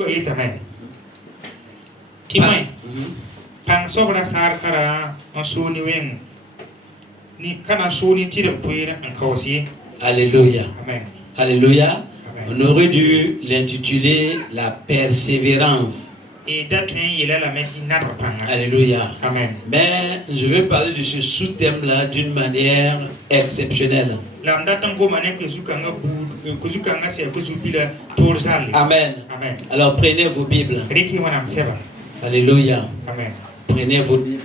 Amen. Timai. Pang sobra sar kara en suni weng. Ni kana suni tire puire en kawsi. Alléluia. Amen. Alléluia. Amen. On aurait dû l'intituler la persévérance. Et d'atteindre il a la médecine n'adre pas. Alléluia. Amen. Mais je vais parler de ce sous-thème-là d'une manière exceptionnelle. Amen. Amen. Alors prenez vos Bibles. Alléluia. Amen. Prenez vos Bibles.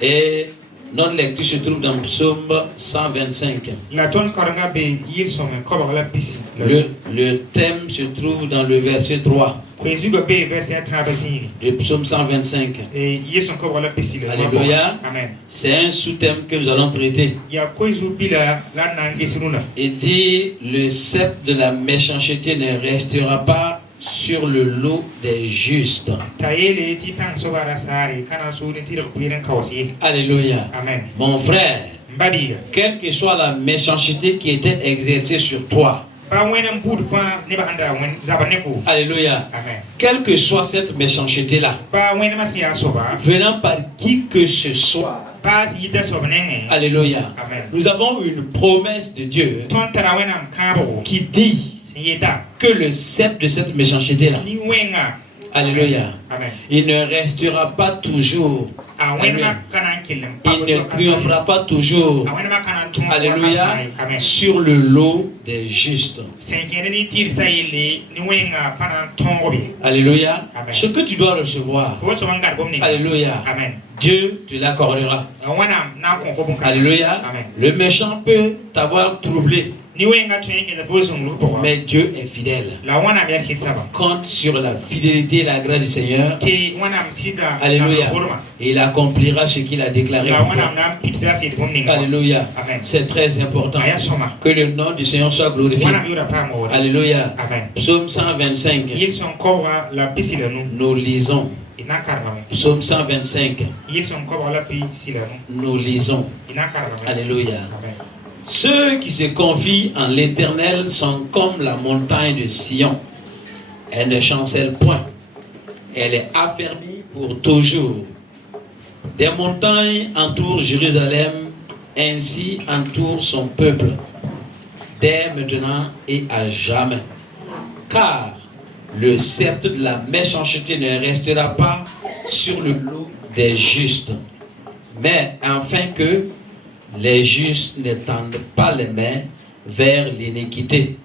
Et notre lecture se trouve dans Psaume 125. Le thème se trouve dans le verset 3. De Psaume 125. Alléluia. C'est un sous-thème que nous allons traiter. Et dit, le sceptre de la méchanceté ne restera pas sur le lot des justes. Alléluia. Amen. Mon frère, quelle que soit la méchanceté qui était exercée sur toi, alléluia, amen, quelle que soit cette méchanceté-là, venant par qui que ce soit, alléluia, amen, nous avons une promesse de Dieu qui dit que le sceptre de cette méchanceté-là, alléluia, amen, il ne restera pas toujours, alléluia, il ne triomphera pas toujours, alléluia, sur le lot des justes. Alléluia. Amen. Ce que tu dois recevoir, alléluia, amen, Dieu te l'accordera. Alléluia. Amen. Le méchant peut t'avoir troublé, mais Dieu est fidèle. Compte sur la fidélité et la grâce du Seigneur. Alléluia. Et il accomplira ce qu'il a déclaré. Alléluia. Amen. C'est très important que le nom du Seigneur soit glorifié. Alléluia. Amen. Psaume 125. Nous lisons. Psaume 125. Nous lisons. Alléluia. Amen. Ceux qui se confient en l'Éternel sont comme la montagne de Sion. Elle ne chancelle point. Elle est affermie pour toujours. Des montagnes entourent Jérusalem, ainsi entoure son peuple, dès maintenant et à jamais. Car le sceptre de la méchanceté ne restera pas sur le lot des justes, mais afin que les justes ne tendent pas les mains vers l'iniquité.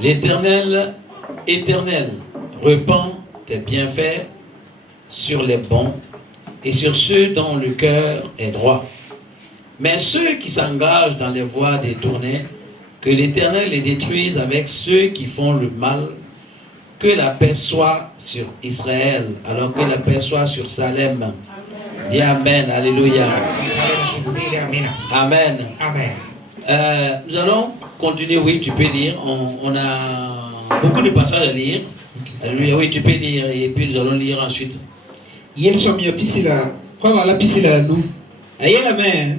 L'Éternel, Éternel, repens tes bienfaits sur les bons et sur ceux dont le cœur est droit. Mais ceux qui s'engagent dans les voies détournées, que l'Éternel les détruise avec ceux qui font le mal. Que la paix soit sur Israël, alors que la paix soit sur Salem. Dis Amen, alléluia. Amen. Amen. Nous allons continuer, oui, tu peux lire. On a beaucoup de passages à lire. Alléluia, oui, tu peux lire et puis nous allons lire ensuite. Yel somia pisila, kwa la pisila lu. Ayela me.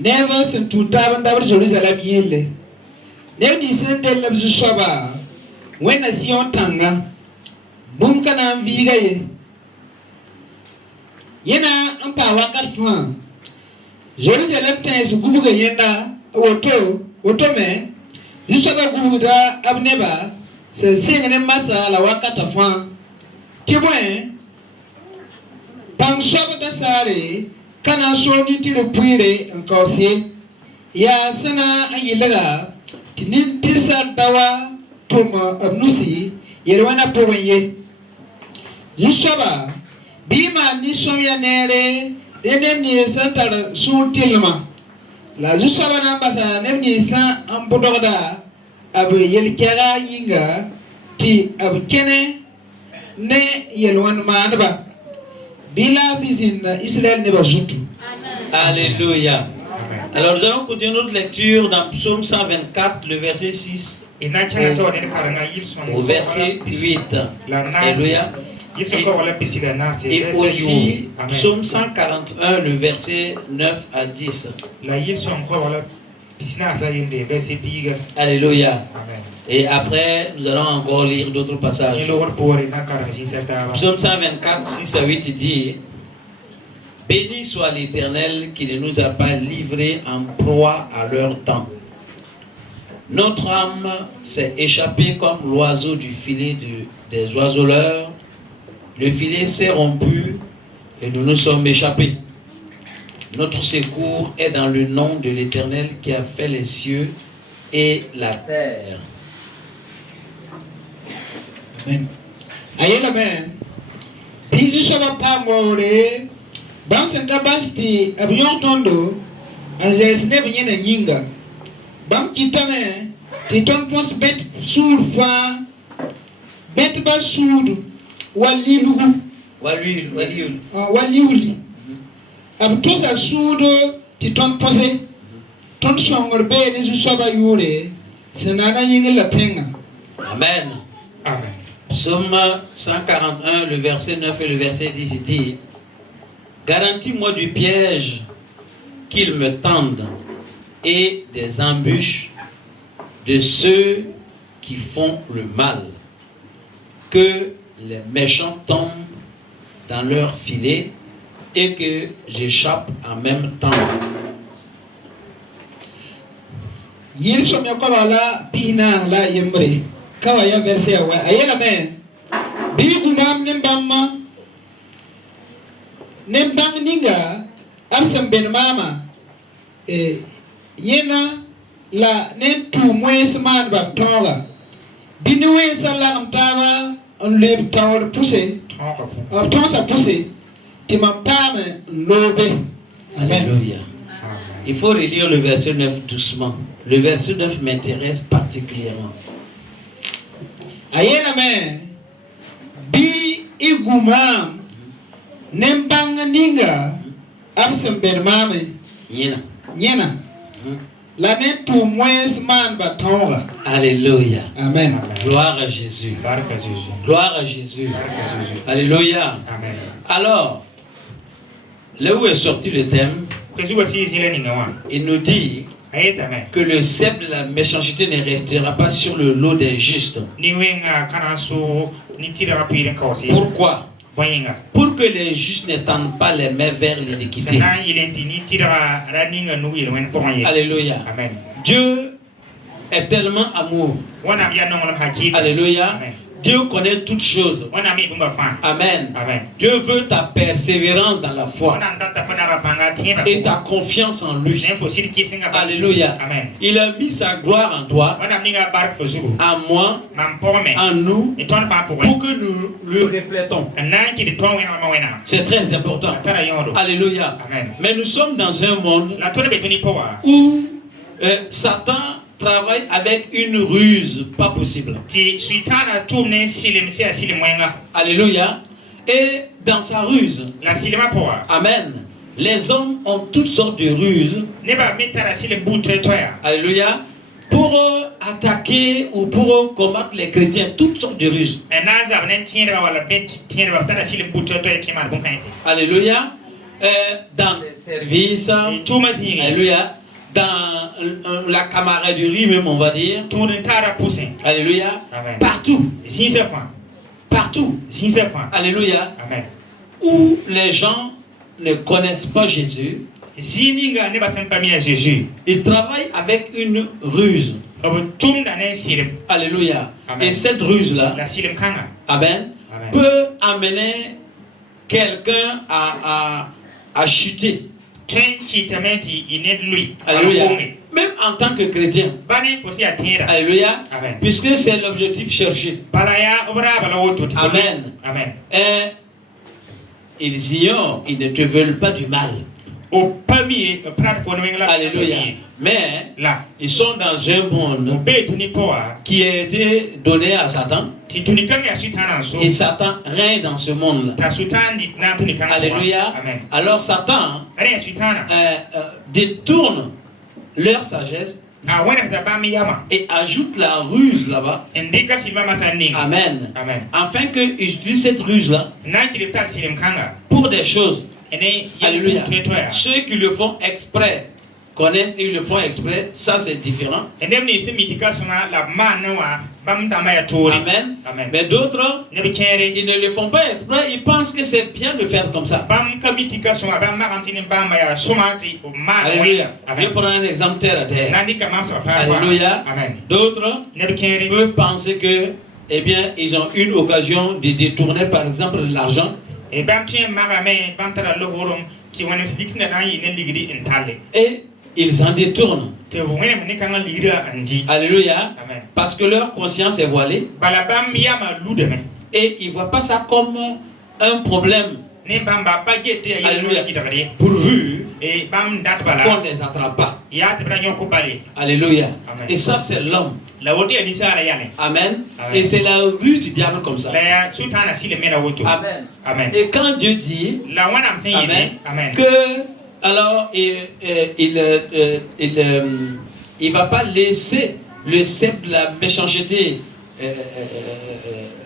Never sent to Taban Jerusalem yele. Never ni sent the love Shaba. When I see on Tanga, Bunkana Vigaye. Yena ampa wakat fan. Jerusalem tens gubuga yenda otome. Yushaba gubuda abneba. Se singene masa la wakata fan. Tibwen. Pang shaba da sare. Kana shoni tire puire nkausi. Ya sana ayilaga. Tinin tisa dawa. Toma abnusi yerwana powenye yishaba bima ni somya nere denem ni santara sutilma la yishaba nambasa nem ni san ambododa abu yelkera yinga ti abu kene ne yelwan manba bila bisin Israël ne ba jutu. Alléluia. Alors nous allons continuer notre lecture dans Psaume 124, le verset 6 au verset 8. Alléluia. Et aussi Psaume 141, le verset 9 à 10. Alléluia. Et après, nous allons encore lire d'autres passages. Psaume 124, 6 à 8, il dit: béni soit l'Éternel qui ne nous a pas livrés en proie à leur temps. Notre âme s'est échappée comme l'oiseau du filet des oiseleurs. Le filet s'est rompu et nous nous sommes échappés. Notre secours est dans le nom de l'Éternel qui a fait les cieux et la terre. Amen. Ayela men. Bisu shaba pamore. Bamsen kabasti abiyon tondo. Anjelesne binyena nyinga. Bam kitame. Titon pos bet surfa. Bet ba sudu. Walilu. Waliuli. Abtosa sudu. Titon pose. Ton shongor be nisu shaba yure. Senana yinga la tenga. Amen. Amen. Psaume 141, le verset 9 et le verset 10, il dit: garantis-moi du piège qu'ils me tendent et des embûches de ceux qui font le mal. Que les méchants tombent dans leur filet et que j'échappe en même temps. Yirso me kawala pina la yembre. Kawaya verset wa ayela men. Bibu mam nembamma. Nembang ninga absam ben mama. Yena la nentu mwes man ba tonga. Binwe sala amtava on le tawr poussé. Tonsa poussé. Timampame lobe. Alléluia. Il faut relire le verset 9 doucement. Le verset 9 m'intéresse particulièrement. Ayena men. Bi igumam. Nembang ninga absam ben mame. Yena. La nentu mwes man ba tonga. Alléluia. Amen. Gloire à Jésus. Gloire à Jésus. Alléluia. Amen. Alors, là où est sorti le thème, il nous dit que le cep de la méchanceté ne restera pas sur le lot des justes. Pourquoi? Pour que les justes n'étendent pas les mains vers l'iniquité. Alléluia. Amen. Dieu est tellement amour. Alléluia. Amen. Dieu connaît toutes choses. Amen. Amen. Dieu veut ta persévérance dans la foi et ta confiance en lui. Alléluia. Amen. Il a mis sa gloire en toi, en moi, en nous, pour que nous le reflétons. C'est très important. Alléluia. Amen. Mais nous sommes dans un monde où Satan travaille avec une ruse pas possible. Alléluia. Et dans sa ruse, amen, les hommes ont toutes sortes de ruses. Alléluia. Pour attaquer ou pour combattre les chrétiens, toutes sortes de ruses. Alléluia. Dans les services, alléluia. Dans la camaraderie même, on va dire. Alléluia. Amen. Partout. Partout. Alléluia. Amen. Où les gens ne connaissent pas Jésus, ils travaillent avec une ruse. Alléluia. Amen. Et cette ruse-là, amen, peut amener quelqu'un à chuter. Alléluia. Même en tant que chrétien. Alléluia. Amen. Puisque c'est l'objectif cherché. Amen. Amen. Et ils ignorent, ils ne te veulent pas du mal. Alléluia. Mais ils sont dans un monde qui a été donné à Satan. Et Satan règne dans ce monde-là. Alléluia. Amen. Alors Satan détourne leur sagesse et ajoute la ruse là-bas. Amen. Amen. Afin qu'ils utilisent cette ruse-là pour des choses. Alléluia. Ceux qui le font exprès connaissent et ils le font exprès, ça c'est différent. Neb ni se mitika songa la man wa bam dama ya tori. Amen. Amen. Mais d'autres, Neb kere ils ne le font pas exprès, ils pensent que c'est bien de faire comme ça. bam ka mitika songa bam marantini bam ya somati o ma. Alléluia. Je Amen. prends un exemple terre à terre. Nandi ka mam sa fa. Alléluia. Amen. D'autres Neb kere peuvent penser que, eh bien, ils ont une occasion de détourner par exemple de l'argent e bam tien marame bam tara lovorum ti woni slikna dan yi ne ligidi intale. et ils en détournent. Te woni mun kan ligira andi. Alléluia. Amen. Parce que leur conscience est voilée Bala bam ya ma ludeme. et ils ne voient pas ça comme un problème Ne bam ba pa gete ya Alléluia. yi kitagade. pourvu E bam dat bala. qu'on ne les attrape pas. Ya te bra nyoko bale. Alléluia. Amen. Et ça, c'est l'homme. La wote ya ni sala yane. Amen. Amen. Et c'est la ruse du diable comme ça. La ya sultana si le mena woto. Amen. Amen. Et quand Dieu dit La wana am sen Amen. yene. Amen. que, alors, il va pas laisser le sceptre de la méchanceté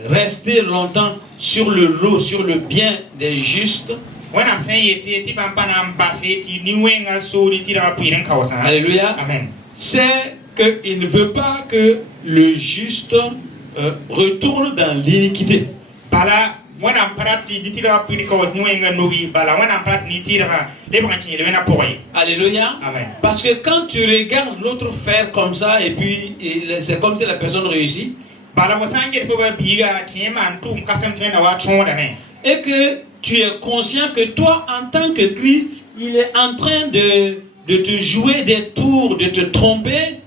rester longtemps sur le lot, sur le bien des justes. Wana am sen yete ti bam panam basse ti ni wenga so ni ti ra piren kawsa. Alléluia. Amen. C'est qu'il ne veut pas que le juste retourne dans l'iniquité. Bala wana am parati ni ti ra piren kawas ni wenga nogi bala wana am parati ni ti ra le branchi le wena poye. Alléluia. Amen. Parce que quand tu regardes l'autre faire comme ça et puis c'est comme si la personne réussit Bala wasange ko ba biga ti man tum kasam tena wa chonda me. et que tu es conscient que toi en tant que Christ, il est en train de te jouer des tours, de te tromper.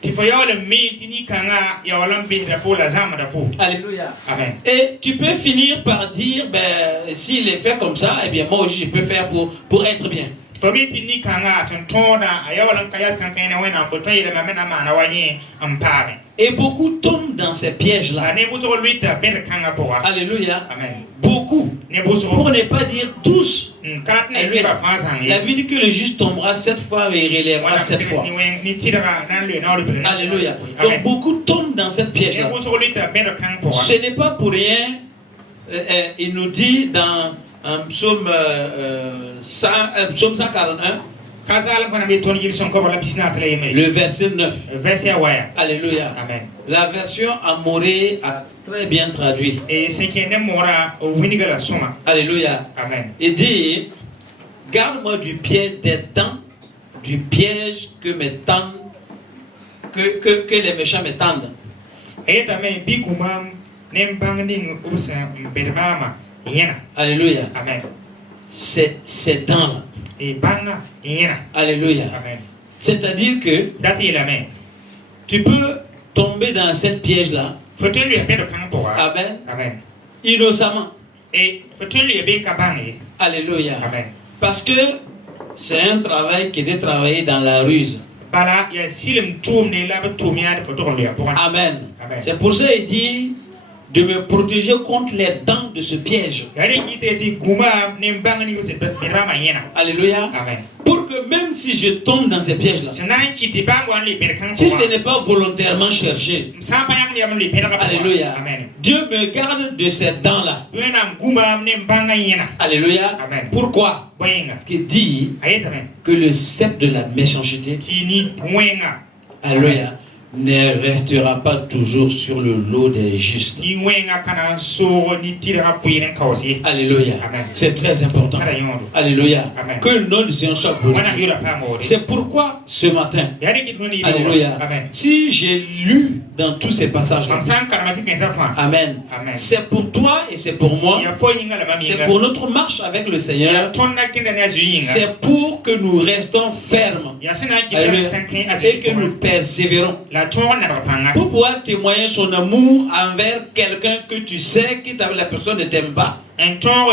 Ti fa ya le mi ti ni kanga ya wala bi da fo la zama da fo. Alléluia. Amen. Et tu peux finir par dire, ben, s'il est fait comme ça, eh bien moi aussi je peux faire pour être bien. Famille ni kanga son tonda aya wala kayas kan kene wena ko to yele mamena mana wanye ampare. Et beaucoup tombent dans ces pièges-là. La ne buso lui ta ben kanga po. Alléluia. Amen. Beaucoup. Ne buso Pour ne pas dire tous. kat ne lui ba fansan. La Bible dit que le juste tombera 7 fois et il relèvera 7 fois. Ni tira nan le na le. Alléluia. Donc beaucoup tombent dans cette piège-là. Ne buso lui ta ben kanga po. Ce n'est pas pour rien. Il nous dit dans psaume 141, Kazal kana be ton yir son ko wala business la yeme. le verset 9. Verset waya. Alléluia. Amen. La version Amoré a très bien traduit. Et ce qui est mora winigala soma. Alléluia. Amen. Il dit, garde-moi du piège des temps, du piège que les méchants me tendent. Et amen bi kumam nem bang ning usa bermama yena. Alléluia. Amen. C'est dans. Et banga yena. Alléluia. Amen. C'est-à-dire que Dati la main. tu peux tomber dans cette piège-là. Faut-il lui appeler le pour. Amen. Amen. Innocemment. Et faut-il lui appeler kabang. Alléluia. Amen. Parce que c'est un travail qui était travaillé dans la ruse. Bala ya silim toum ne la toumia de photo lui pour. Amen. Amen. C'est pour ça qu'il dit de me protéger contre les dents de ce piège. Yari qui te dit guma nem bang ni usa bermama yena. Alléluia. Amen. Pour que même si je tombe dans ces pièges-là, Sinan qui te bang wan lui berkan. si ce n'est pas volontairement cherché, Sans pas yam yam lui berkan. Alléluia. Amen. Dieu me garde de ces dents-là. Wenam guma nem banga yena. Alléluia. Amen. Pourquoi? Boyenga. Parce qu'il dit Ayetamen. que le sceptre de la méchanceté, Tini wenga. alléluia, ne restera pas toujours sur le lot des justes. Ni wenga kana so ni tira puiren kawsi. Alléluia. Amen. C'est très important. Kada yondo. Alléluia. Amen. Que le nom du Seigneur soit Wana glorifié. yura pa mori. C'est pourquoi ce matin, Yari ki doni. alléluia, Amen. si j'ai lu dans tous ces passages-là, Mamsan kana masi kenza fa. amen, Amen. c'est pour toi et c'est pour moi, Ya fo yinga la mami. c'est pour notre marche avec le Ya Seigneur, tonna kinda ne azu yinga. c'est pour que nous restons fermes, Ya sena ki alléluia, stankin et que azu. nous persévérons. La tonna na panga. Pour pouvoir témoigner son amour envers quelqu'un que tu sais que la personne ne t'aime pas. Un tore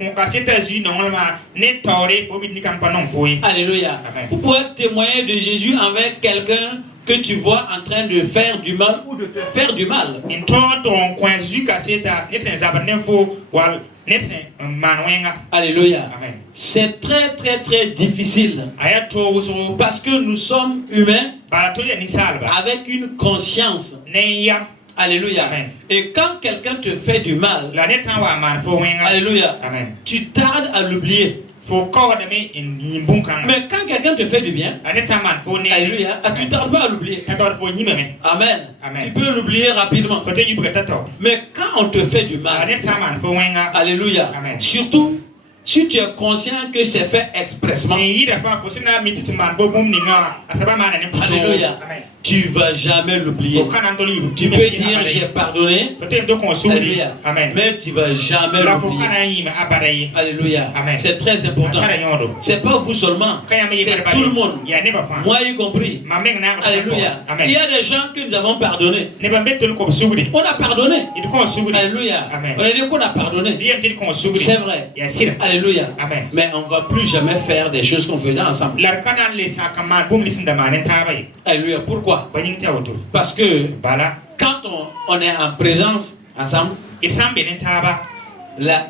on kaseta azu non ma ne tore po mi ni kan pa non foi. Alléluia. Amen. Pour pouvoir témoigner de Jésus envers quelqu'un que tu vois en train de faire du mal ou de te faire du mal. In tore on kwanzu kaseta net zaba ne fo wal net manwenga. Alléluia. Amen. C'est très très très difficile Aya to wuso parce que nous sommes humains ba to ya ni salba. avec une conscience. Ne ya Alléluia. Amen. Et quand quelqu'un te fait du mal, la net san wa man fo wenga. alléluia, Amen. tu tardes à l'oublier. Faut corps de me in bunkang. Mais quand quelqu'un te fait du bien, Anet saman faut ne. alléluia, tu ne tardes pas à l'oublier. Tator faut ni meme. Amen. Amen. Tu peux l'oublier rapidement. Faut te yibre tator. Mais quand on te fait du mal, Anet saman faut wenga. alléluia, Amen. surtout si tu es conscient que c'est fait expressement, Si yida fa faut sina miti man faut bum ninga. Asaba man ne puto. alléluia, Amen. tu ne vas jamais l'oublier. Faut kana ndoli. Tu peux dire j'ai pardonné, Faut te ndo kon souli. alléluia, Amen. mais tu ne vas jamais La faut l'oublier. kana yima abaraye. Alléluia. Amen. C'est très important. Akara yondo. C'est pas vous seulement, c'est tout le monde, Ya ne ba fa. moi y compris. Mameng na. Alléluia. Amen. Il y a des gens que nous avons pardonné. Ne ba mettol ko souli. On a pardonné. Il kon souli. Alléluia. Amen. On a dit qu'on a pardonné. Diem til kon souli. C'est vrai. Ya sira. Alléluia. Amen. Mais on ne va plus jamais faire des choses qu'on faisait ensemble. Larkanan le sakaman bum lisinda manen tabaye. Alléluia. Pourquoi? Bayin tawoto. Parce que Bala. quand on est en présence ensemble, Il semble benen taba.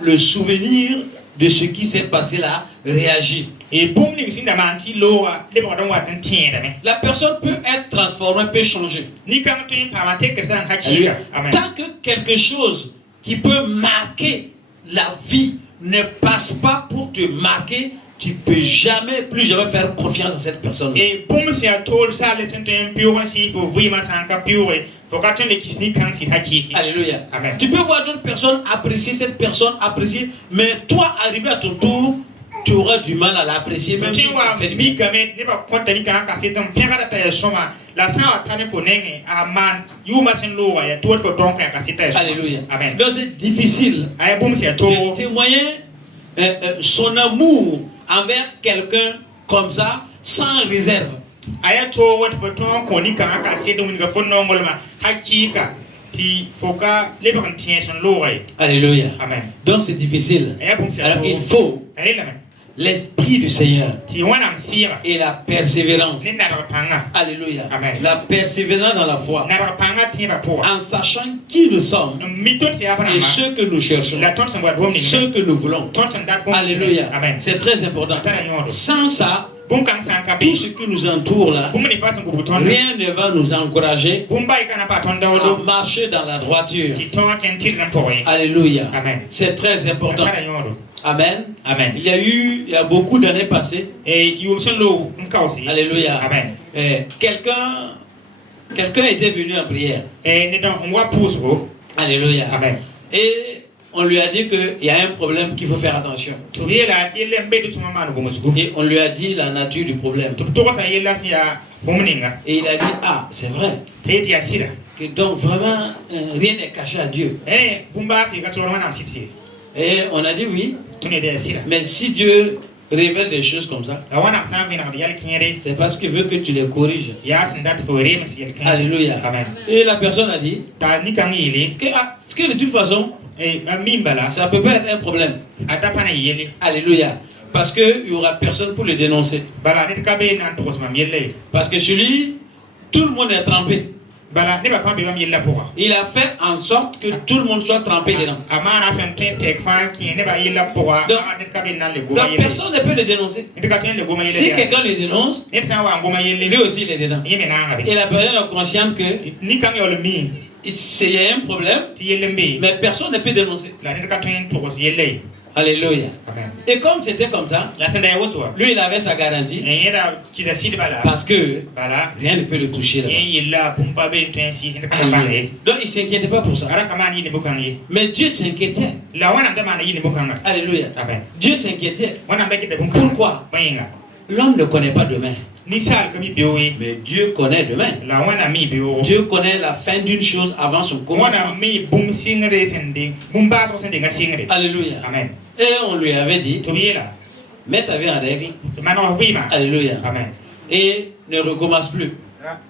le souvenir de ce qui s'est passé là réagit. Et bum lisinda manti loa le bodon waten tienda me. La personne peut être transformée, peut changer. Ni kan to yin pamate ke san Alléluia. hakika. Amen. Tant que quelque chose qui peut marquer la vie ne passe pas pour te marquer, tu ne peux jamais, plus jamais faire confiance à cette personne. Et bum si a tol sa le tenten piwo si pour vraiment sanka piwo. Faut ka ton le kisni kan si hakiki. Alléluia. Amen. Tu peux voir d'autres personnes apprécier cette personne, apprécier, mais toi, arrivé à ton tour, tu auras du mal à l'apprécier, même si Tu tu vois, fais du mi bien. game ne ba konta ni kan ka setam pera da ta soma. La sa wa tane ko nenge a man yuma sin loa ya tuwa fo don ka seta soma. Alléluia. Amen. Donc c'est difficile Ay bum si a to. de témoigner son amour envers quelqu'un comme ça, sans réserve. Aya to wat beton ko ni kan ka se dum ga fonno ngolma hakika ti foka le ba kan tien son loy. Alléluia. Amen. Donc c'est difficile. Aya bum si a Alors to. il faut Ay la men. l'esprit du Seigneur Ti wana sira. et la persévérance. Ni na ba panga. Alléluia. Amen. La persévérance dans la foi, Na ba panga ti ba po. en sachant qui nous sommes Mi ton si abana et ma. ce que nous cherchons, La ton son wa bom ni. ce que nous voulons. Ton son da bom. Alléluia. Amen. C'est très important. Tara yondo. Sans ça, Bum kan sanka tout bi. ce qui nous entoure là, Bum ni fason ko buton. rien ne va nous encourager Bum ba kana pa ton à dawodo. marcher dans la droiture. Ti ton ken tir na poy. Alléluia. Amen. C'est très important. Tara yondo. Amen. Amen. Il y a beaucoup d'années passées. Et yum son lo nkausi. Alléluia. Amen. Quelqu'un était venu en prière. Et ne don on wa pousse go. Alléluia. Amen. Et on lui a dit qu'il y a un problème qu'il faut faire attention. To yela ti lembe du suma manu go musgo. Et on lui a dit la nature du problème. To ko sa yela si ya bomninga. Et il a dit, ah, c'est vrai. Te ti asira. Que donc vraiment, rien n'est caché à Dieu. Bumba ki ka so wana msisi. Et on a dit oui. To ne de asira. Mais si Dieu révèle des choses comme ça, La wana sa vina de yal kinyere. c'est parce qu'il veut que tu les corriges. Ya sindat fo rem si yal kinyere. Alléluia. Amen. Et la personne a dit Ta ni kan yele. que de toute façon, Et mimbala. ça ne peut pas être un problème. Ata pana yele. Alléluia. Parce qu'il n'y aura personne pour le dénoncer. Bala ne ka be nan to sma yele. Parce que chez lui, tout le monde est trempé. Bala ne ba pa be mam yela poa. Il a fait en sorte que tout le monde soit trempé dedans. Amana sen tek fa ki ne ba yela poa. Donc, Ne ka be nan le go Donc yele. personne ne peut le dénoncer. Ne ka ten le go yele. Si quelqu'un le dénonce, Ne sa wa ngoma yele. lui aussi il est dedans. Yeme na ngabe. Et la personne est consciente que Ni kan yole mi. il y a un problème, Ti yele mbe. mais personne ne peut dénoncer. La ne ka ten to ko yele. Alléluia. Amen. Et comme c'était comme ça, La senda ya woto. lui il avait sa garantie Ne yera ki sa sid bala. parce que Bala. rien ne peut le toucher là. Ye yela bumba be ten si ne ka ba le. Donc il ne s'inquiétait pas pour ça. Ara kama ni ne bukan ye. Mais Dieu s'inquiétait. La wana ndama na yini bukan. Alléluia. Amen. Dieu s'inquiétait. Wana ndaki de bukan. Pourquoi? Bayinga. L'homme ne connaît pas demain. Ni sal kami biwe. Mais Dieu connaît demain. La wana mi biwo. Dieu connaît la fin d'une chose avant son commencement. Wana mi bum singre sende. Bum ba so sende nga singre. Alléluia. Amen. Et on lui avait dit, To yela. mets ta vie en règle. Mano vima. Alléluia. Amen. Et ne recommence plus.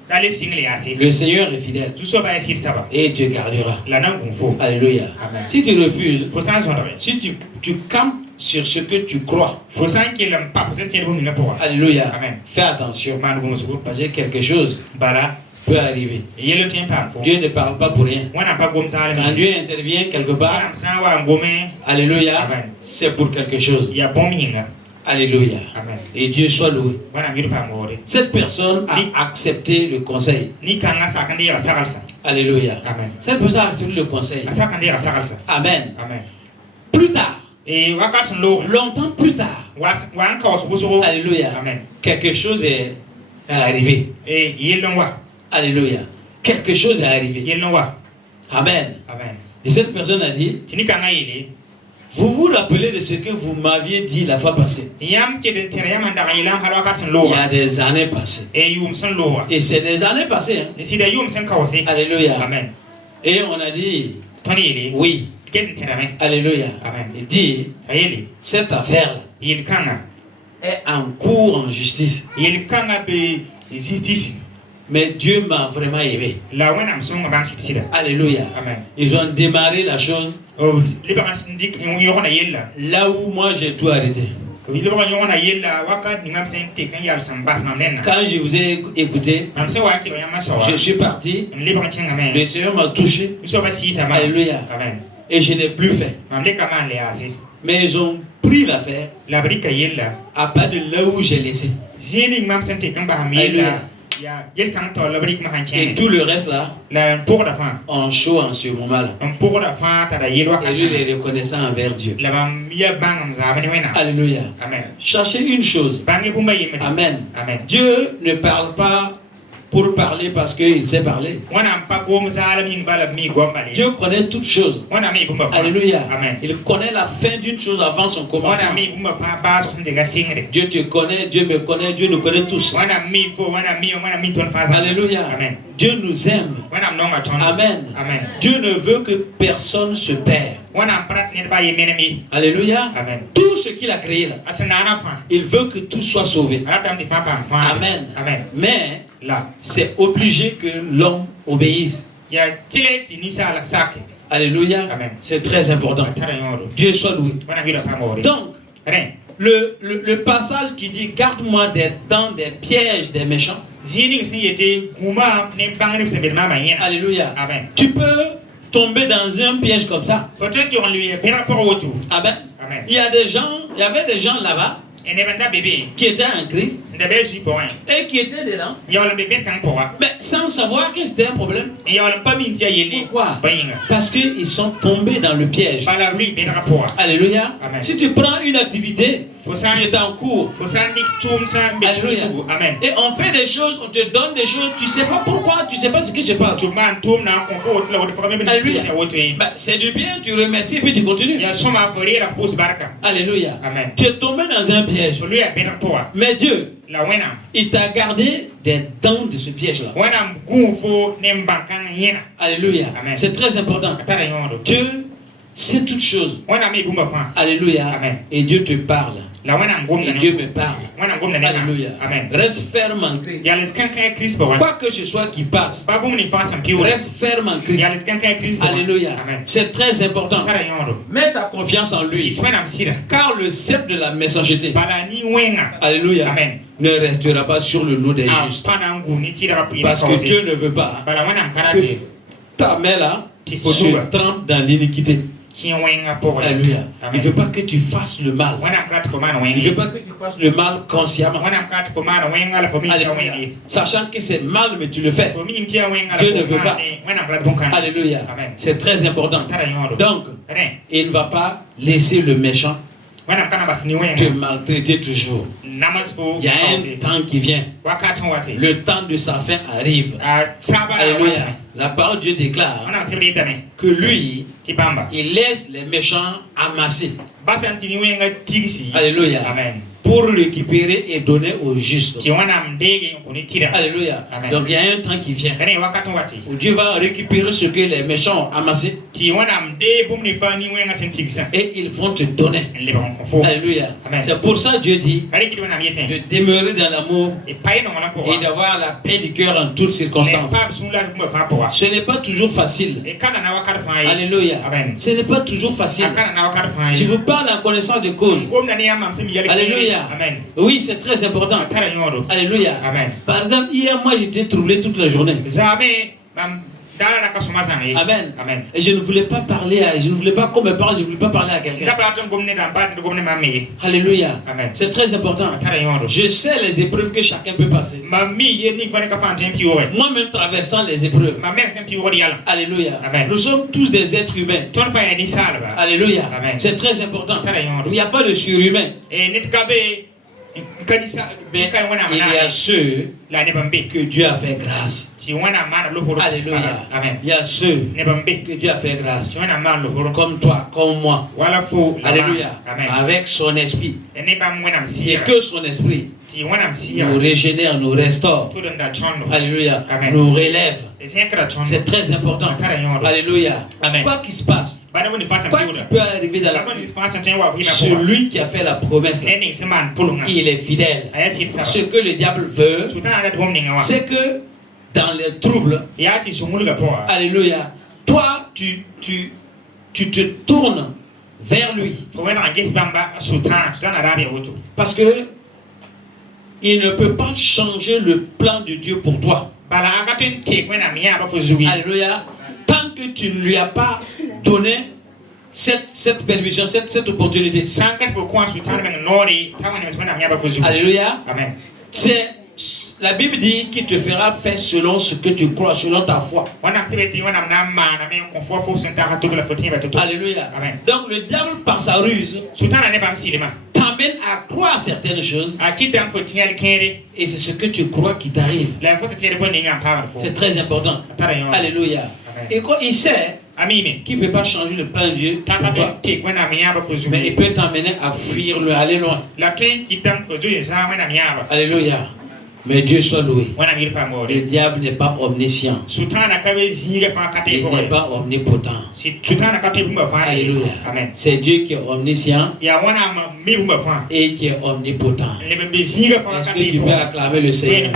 Dale single asi. Le Seigneur est fidèle. Tu so ba sid saba. Et Dieu gardera. La nan konfo. Alléluia. Amen. Si tu refuses, Faut sans son avec. si tu campes sur ce que tu crois, Faut sans qu'il l'aime pas. Faut sans qu'il bum na poa. alléluia, Amen. fais attention. Mano go musugo. Parce que quelque chose Bala. peut arriver. Yelo tin pa fo. Dieu ne parle pas pour rien. Wana pa gom sale. Quand Dieu intervient quelque part, Wana sa wa ngome. alléluia, Amen. c'est pour quelque chose. Ya bom yinga. Alléluia. Amen. Et Dieu soit loué. Wana mi pa ngore. Cette personne Oui. a accepté le conseil. Ni kanga sa kan ya sagalsa. Alléluia. Amen. Cette personne a accepté le conseil. Asa kan ya sagalsa. Amen. Amen. Plus tard, e wakat sun lo Longtemps plus tard, wan kaos busuro alléluia, amen quelque chose est arrivé. e yelon wa Alléluia. Quelque chose est arrivé. yelon wa Amen. amen Et cette personne a dit, tini kanga yele vous vous rappelez de ce que vous m'aviez dit la fois passée? yam ke den tere yam nda yelan hal wakat sun lo Il y a des années passées. e yum sun lo Et c'est des années passées. Hein? e sida yum sun kawse Alléluia. amen Et on a dit, toni yele oui. ke den tere men Alléluia. amen Il dit, ayele cette affaire-là yel kanga est en cours en justice. yel kanga be justice Mais Dieu m'a vraiment aimé. la wenam sun ngam sida Alléluia. amen Ils ont démarré la chose o libara sindik yona yella là où moi j'ai tout arrêté. libara yona yella wakat ni ngam sen te kan yal san bas nam nenna Quand je vous ai écouté, nam se wa ki do yama sawa je suis parti. libara chenga men Le Seigneur m'a touché. so ba si sama Alléluia. amen Et je n'ai plus fait. mam le kama le asi Mais ils ont pris l'affaire la brika yella à part de là où j'ai laissé. zini ngam sen te kan ba ham Alléluia. yella ya yel kan to la brik ma han Et chen tout le reste là, la pour da fa en chaud en ce moment-là. pour da fa ta da yel wakat Et lui, il est reconnaissant envers Dieu. la mam ya bangam za bani wena Alléluia. amen Cherchez une chose. bangi bumba yimmi Amen. amen Dieu ne parle pas pour parler parce qu'il sait parler. wana pa gom za la min bala mi gombale Dieu connaît toutes choses. wana mi bumba fa Alléluia. amen Il connaît la fin d'une chose avant son wana commencement. mi bumba fa ba so sen de ga singre Dieu te connaît, Dieu me connaît, Dieu nous connaît tous. wana mi fo wana mi ton fa za Alléluia. amen Dieu nous aime. wana no ma ton Amen. amen Dieu ne veut que personne se perde. wana prat ne ba yemene mi Alléluia. amen Tout ce qu'il a créé là, asana na fa il veut que tout soit sauvé. ala tam di fa pa fa Amen. amen Mais la c'est obligé que l'homme obéisse. ya tile ti ni sa la sak Alléluia. Amen. C'est très important. tara yoro Dieu soit loué. wana bi da fa ngori Donc, ren le passage qui dit garde-moi dans des pièges des méchants. zini sin yete kuma ne bangani se be mama yena Alléluia. amen Tu peux tomber dans un piège comme ça. peut-être on lui est bien rapport au tout Amen. amen Il y avait des gens là-bas ene banda bébé qui étaient en Christ ndabe ju bon et qui étaient dedans, yolo be ben kan poa mais sans savoir que c'était un problème. yolo pas min tia yeli Pourquoi? bayinga Parce qu'ils sont tombés dans le piège. bala lui ben rapport Alléluia. Amen. Si tu prends une activité faut ça qui est en cours faut ça ni tum ça be Alléluia. tout amen et on fait des choses, on te donne des choses, tu sais pas pourquoi, tu sais pas ce qui se passe. tu man tum na kon fo la wodi fo même Alléluia. ni woto yi Ben, c'est du bien, tu remercies et puis tu continues. ya soma fo la pose baraka Alléluia. amen Tu es tombé dans un piège. so lui a ben rapport Mais Dieu, la wena il t'a gardé des dents de ce piège-là. wena gu fo ne mbankan yena Alléluia. Amen. C'est très important. tara yoro Dieu sait toutes choses. wena mi gumba fa Alléluia. Amen. Et Dieu te parle. la wena ngom Et na Dieu me parle. wena ngom na Alléluia. amen Reste ferme en Christ. ya les kan kan Christ ba Quoi que ce soit qui passe, ba bum ni fa sam piwo reste ferme en Christ. ya les kan kan Christ ba Alléluia. amen C'est très important. tara yoro Mets ta confiance en lui. iswana msira Car le sceptre de la messagerie, bala ni wenga Alléluia, amen ne restera pas sur le dos des justes. pana ngu ni tira ba Parce que Dieu ne veut pas bala wana que karate ta main là Ti faut se double. trempe dans l'iniquité. ki wenga po Alléluia. Il amen ne veut pas que tu fasses le mal. wana karate fo mana Il ne wengi veut pas que tu fasses le mal consciemment. wana karate fo mana wenga la fo mi tia Alléluia. wengi Sachant que c'est mal, mais tu le fais. fo mi tia wenga la Dieu fo ne veut pas. wana karate bon kan Alléluia. Amen. C'est très important. tara yoro Donc, ren il ne va pas laisser le méchant wana kana bas ni te wenga maltraiter toujours. namas fo Il y a un temps qui vient. wakati wati Le temps de sa fin arrive. saba Alléluia. La parole de Dieu déclare wana sirri dame que lui, ki bamba il laisse les méchants amasser. basan tini wenga tigisi Alléluia. amen Pour récupérer et donner aux justes. ki wana mdege ko ni tira Alléluia. Amen. Donc il y a un temps qui vient ren wakati wati où Dieu va récupérer ce que les méchants ont amassé ki wana mde bum ni fa ni wenga sen tigisa et ils vont te donner. le ba ko fo Alléluia. Amen. C'est pour ça Dieu dit kare ki wana mieten de demeurer dans l'amour e paye no ngala po et d'avoir la paix du cœur en toutes ne circonstances. pa sun la bum fa po Ce n'est pas toujours facile. e kana na wakati fa yi Alléluia. amen Ce n'est pas toujours facile. akana na wakati fa Je yi vous parle en connaissance de cause. gom na ne ya mam sim yale Alléluia. amen Oui, c'est très important. tara yoro Alléluia. amen Par exemple, hier, moi, j'étais troublé toute la journée. zabe mam dala na ka soma zang ye Amen. amen Et je ne voulais pas parler je ne voulais pas qu'on me parle, je ne voulais pas parler à da quelqu'un. ba ton gomne da ba de gomne ma me Alléluia. Amen. C'est très important. tara yondo Je sais les épreuves que chacun peut passer. ma mi ye ni ko ne ka fan tempi wo Moi-même traversant les épreuves. ma mère tempi wo di yalla Alléluia. Amen. Nous sommes tous des êtres humains. ton fa ya ni salba Alléluia. Amen. C'est très important. tara Il yondo n'y a pas de surhumain. e nit ka be kanisa Mais ka wana il y a mana ceux la ne bambe que Dieu a fait grâce. ti wana mana lo horo Alléluia. amen Il y a ceux ne bambe que Dieu a fait grâce. ti wana mana lo horo Comme toi, comme moi. wala fo Alléluia. amen Avec son esprit. e ne ba mwana Et msia que son esprit ti wana msia nous régénère, nous restaure. to da chondo Alléluia. Amen. Nous relève. e sinkra chondo C'est très important. tara yondo Alléluia. Amen. Quoi qu'il se passe, bana woni fa quoi tempi qui wo peut arriver dans la la vie, woni fa tempi wa vina ko celui qui a fait la promesse, ne ni seman pulunga il est fidèle. aya sit sa Ce que le diable veut, sultan da bom ninga wa c'est que dans les troubles, ya ti sungulu ga po alléluia, toi, tu te tournes vers lui. fo wena ngis bamba sultan arabia woto Parce que il ne peut pas changer le plan de Dieu pour toi. bala akaten te wena miya ba fo zugi Alléluia. Tant que tu ne lui as pas donné cette permission, cette opportunité. sankat fo ko sultan men nori tawani wena miya ba fo zugi Alléluia. amen C'est la Bible dit qu'il te fera faire selon ce que tu crois, selon ta foi. wana tibeti wana na mana men ko fo senta ka to la fo tiba to Alléluia. Amen. Donc le diable par sa ruse sultan ne bam silima t'amène à croire certaines choses a ti dan fo tiel kere et c'est ce que tu crois qui t'arrive. la fo se tiel bon ninga pa fo C'est très important. tara yon Alléluia. Amen. Et quand il sait amime qu'il ne peut pas changer le plan de Dieu, tata pour toi, te wena miya ba fo mais il zugi peut t'amener à fuir, aller loin. la tin ki dan fo zugi za wena miya ba Alléluia. Mais Dieu soit loué. wana mi pa Le ngore diable n'est pas omniscient. sultan na ka be zinga fa ka te Il ko n'est pas omnipotent. si sultan na ka te bumba fa Alléluia. amen C'est Dieu qui est omniscient ya wana mi bumba fa et qui est omnipotent. le be zinga fa Est-ce ka que te tu ko peux acclamer le Seigneur?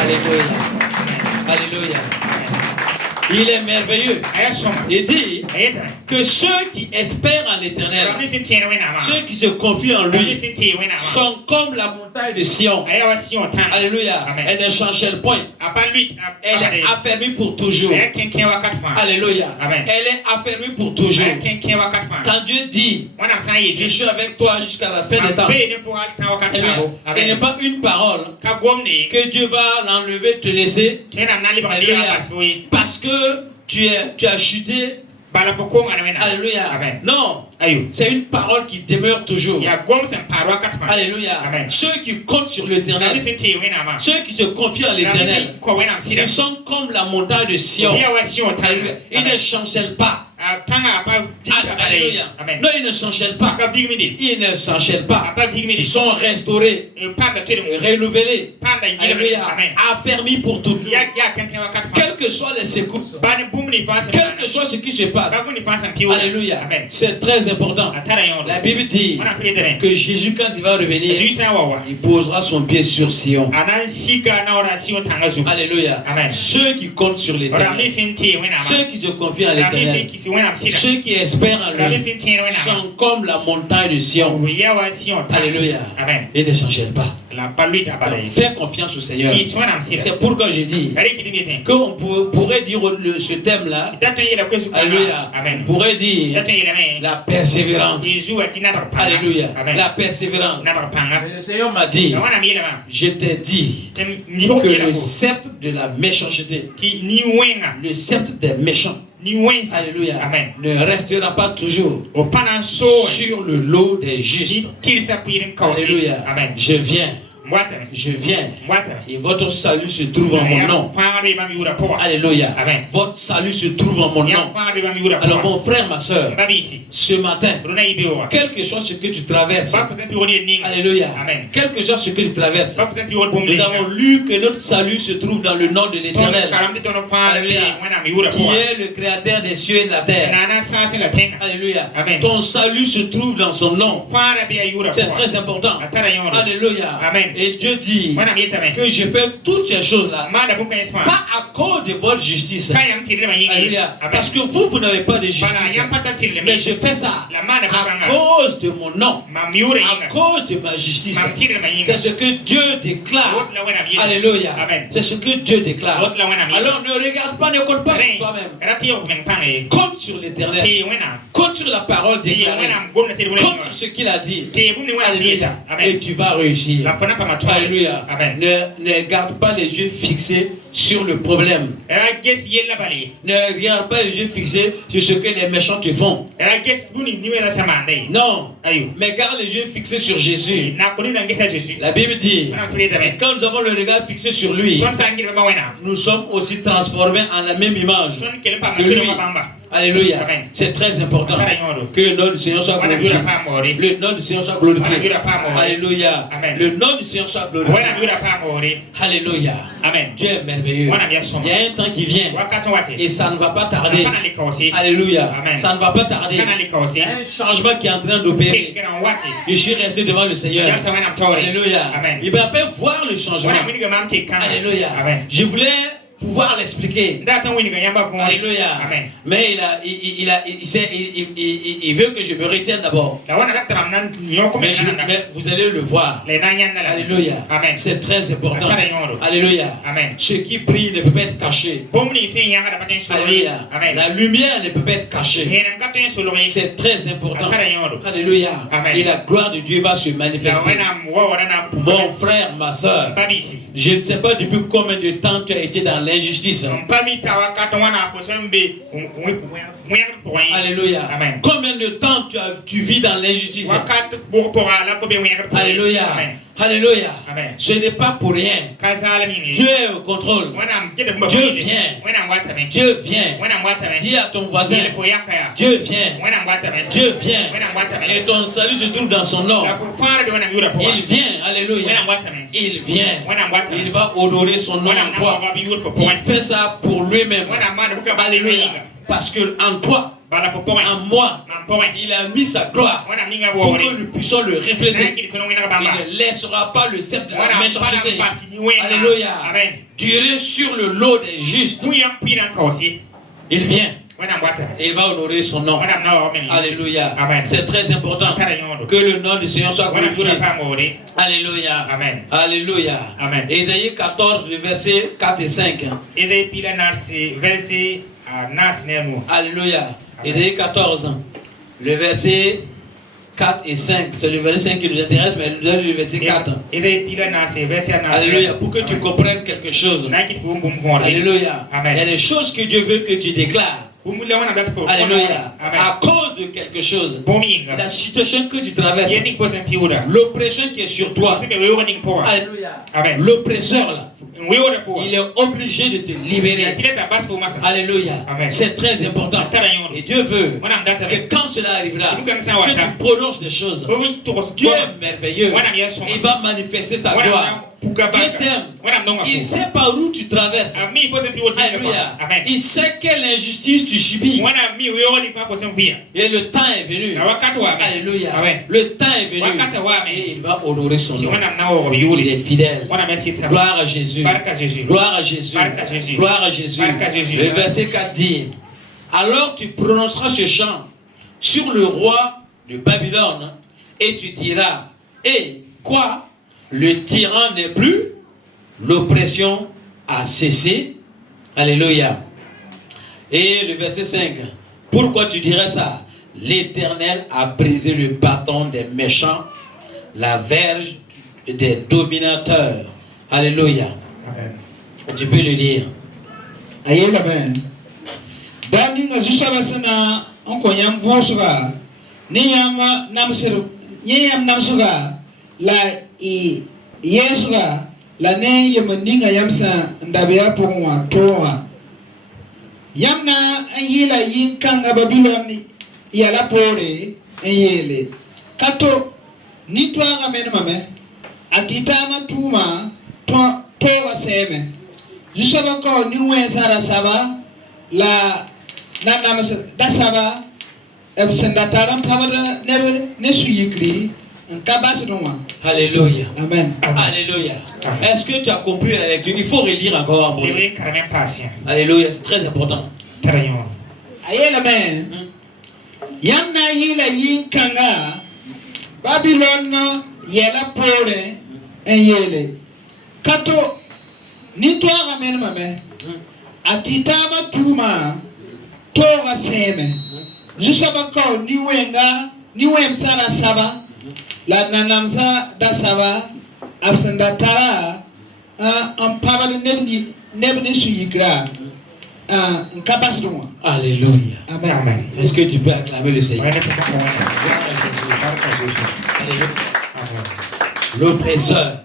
Alléluia. Amen. Alléluia. Il est merveilleux. aya soma Il dit aya tan que ceux qui espèrent en l'Éternel, Rabbi sin tiene wena ma ceux qui se confient en Rabbi lui, sin tiene wena ma sont comme la montagne de Sion. aya wa sion tan Alléluia. Amen. Elle ne change point. apa lui Elle est affermie pour toujours. aya ken wa kat fa Alléluia. Amen. Elle est affermie pour toujours. aya ken wa kat fa Quand Dieu dit, wana sa ye je suis avec toi jusqu'à la fin des temps, be ne fo ta wa kat eh bien, fa ce n'est pas une parole ka gomni que Dieu va l'enlever, te laisser, tena na li ba li Alléluia. ba soyi parce que tu as chuté. bala fo ko ngana wena Alléluia. Amen. Non, ayo c'est une parole qui demeure toujours. ya gom sen parwa kat fa Alléluia. Amen. Ceux qui comptent sur Rabbi l'éternel, sin tiene wena ma ceux qui se confient en l'éternel, ko wena sida ils sont comme la montagne de Sion. ya wa sion tan Alléluia. Ils ne chancellent pas. tanga apa Alléluia. amen Non, ils ne s'enchaînent pas. ka vigmidi Ils ne s'enchaînent pas. apa vigmidi Ils sont restaurés, panda tere mo renouvelés, panda Alléluia, amen affermis pour toujours. ya ken wa kat fa Quelles que soient les secousses, bani bumni fa sa quel que soit ce qui se passe, ka buni fa sa piwo Alléluia, amen c'est très important. atara yon La Bible dit wana fili tere que Jésus, quand il va revenir, Jésus sa wa wa il posera son pied sur Sion. anan sika na oration tanga zu Alléluia. Amen. Ceux qui comptent sur Rabbi l'éternel, sin tiene wena ma ceux qui se confient en Rabbi sin l'éternel, ki si wena sida ceux qui espèrent en Rabbi lui, sin tiene wena ma sont comme la montagne de Sion. ya wa sion tan Alléluia. amen Ils ne s'enchaînent pas. la palui ta Donc, balai fais confiance au Seigneur. ki sona sida C'est pourquoi je dis ari ki dingete qu'on pourrait dire ce thème-là, dato yela ko su Alléluia, amen on pourrait dire dato yela me la persévérance. Jésus atina ta pa Alléluia, amen la persévérance. na ta panga Et le Seigneur m'a dit, na wana mi yela ma je t'ai dit tem ni ho que yela le ko sceptre de la méchanceté, ti ni wenga le sceptre des méchants, ni wensa Alléluia, amen ne restera pas toujours o pana so sur le lot des ni justes. tirsa pirin kausi Alléluia, amen je viens, mwatane je viens, mwatane et votre salut se trouve en mon nom. fanga ba mi ura po Alléluia, Amen. votre salut se trouve en mon ya nom. fanga ba mi ura Alors po mon frère, ma soeur, babisi ce matin, runa ibewa quel que soit ce que tu traverses, ba fazen pi woni ninga Alléluia, Amen. quel que soit ce que tu traverses, ba fazen pi woni bom nous avons lu que notre salut se trouve dans le nom de l'Éternel, karamti tono fanga Alléluia. bi wana mi ura qui po est le créateur des cieux et de la terre. nana sa se la tenga Alléluia. Amen. Ton salut se trouve dans son nom. fanga bi ayura C'est po très important. atara yon Alléluia. Amen. Et Dieu dit que je fais toutes ces choses-là, pas à cause de votre justice. Alléluia. Parce que vous n'avez pas de justice. Mais je fais ça à cause de mon nom, à cause de ma justice. C'est ce que Dieu déclare. Alléluia. C'est ce que Dieu déclare. Alors ne regarde pas, ne compte pas sur toi-même. Compte sur l'Éternel. Compte sur la parole déclarée. Compte sur ce qu'il a dit. Alléluia. Et tu vas réussir. Alléluia. Ne garde pas les yeux fixés sur le problème. Ne regarde pas les yeux fixés sur ce que les méchants te font. Non. Mais garde les yeux fixés sur Jésus. La Bible dit, quand nous avons le regard fixé sur lui, nous sommes aussi transformés en la même image que lui. Alléluia. C'est très important que le nom du Seigneur soit glorifié. Le nom du Seigneur soit glorifié. Alléluia. Le nom du Seigneur soit glorifié. Alléluia. Amen. Dieu est merveilleux. Il y a un temps qui vient et ça ne va pas tarder. Alléluia. Ça ne va pas tarder. Il y a un changement qui est en train d'opérer. Je suis resté devant le Seigneur. Alléluia. Il m'a fait voir le changement. Alléluia. Je voulais pouvoir l'expliquer. Alléluia. Mais il veut que je me retienne d'abord. Mais vous allez le voir. Alléluia. C'est très important. Alléluia. Ce qui brille ne peut pas être caché. Alléluia. La lumière ne peut pas être cachée. C'est très important. Alléluia. Et la gloire de Dieu va se manifester. Mon frère, ma soeur, je ne sais pas depuis combien de temps tu as été dans l'injustice. Alléluia. Combien de temps tu vis dans l'injustice? Alléluia. Alléluia. Ce n'est pas pour rien. Dieu est au contrôle. Dieu vient. Dieu vient. Dis à ton voisin, Dieu vient. Dieu vient. Et ton salut se trouve dans son nom. Il vient. Alléluia. Il vient. Il va honorer son nom en toi. Il fait ça pour lui-même. Alléluia. Parce que en toi, en moi, il a mis sa gloire pour que nous puissions le refléter. Il ne laissera pas le sceptre de la méchanceté. Alléluia. Durer sur le lot des justes. Il vient. Et il va honorer son nom. Alléluia. C'est très important que le nom du Seigneur soit glorifié. Alléluia. Alléluia. Ésaïe 14, le verset 4 et 5. Alléluia. Ésaïe 14, le verset 4 et 5. C'est le verset 5 qui nous intéresse, mais nous donne le verset 4. Alléluia. Pour que tu comprennes quelque chose. Alléluia. Il y a des choses que Dieu veut que tu déclares. Alléluia. À cause de quelque chose, la situation que tu traverses, l'oppression qui est sur toi, alléluia, l'oppresseur là, il est obligé de te libérer. Alléluia. C'est très important. Et Dieu veut que quand cela arrivera, que tu prononces des choses. Dieu est merveilleux. Il va manifester sa gloire. Dieu t'aime. Il sait par où tu traverses. Alléluia. Il sait quelle injustice tu subis. Et le temps est venu. Alléluia. Le temps est venu. Et il va honorer son nom. Il est fidèle. Gloire à Jésus. Gloire à Jésus. Gloire à Jésus. Le verset 4 dit: alors tu prononceras ce chant sur le roi de Babylone et tu diras: et quoi? Le tyran n'est plus, l'oppression a cessé. Alléluia. Et le verset 5. Pourquoi tu dirais ça? L'Éternel a brisé le bâton des méchants, la verge des dominateurs. Alléluia. Amen. Tu peux le lire. Amen. Dani nga jusabasana onkonyam vosva. Niyama namsero. Niyam namsuga. La i yesra la ne yemandinga yamsa ndabya pongwa toa yamna ayila yinkanga Babylon ya la pore eyele kato nitwa ngamen mame atita matuma to waseme jusaba ko niwe sara saba la nana dasaba ebsenda taram pamada ne suyikri nkabas donwa Alléluia. Amen. Alléluia. Amen. Est-ce que tu as compris la lecture? Il faut relire encore. Le wing carrément patient. Alléluia, c'est très important. Tarayon. Aye la men. Yamna yila yin kanga. Babylon yela pore en yele. Kato ni to amen mame. Atitama tuma toga seme. Jusaba ko ni wenga ni wem sana saba. La nanamsa da saba absenda tara en parole nebni suyigra en capacité. Alléluia. Amen. Amen. Est-ce que tu peux acclamer le Seigneur? Amen. L'oppresseur.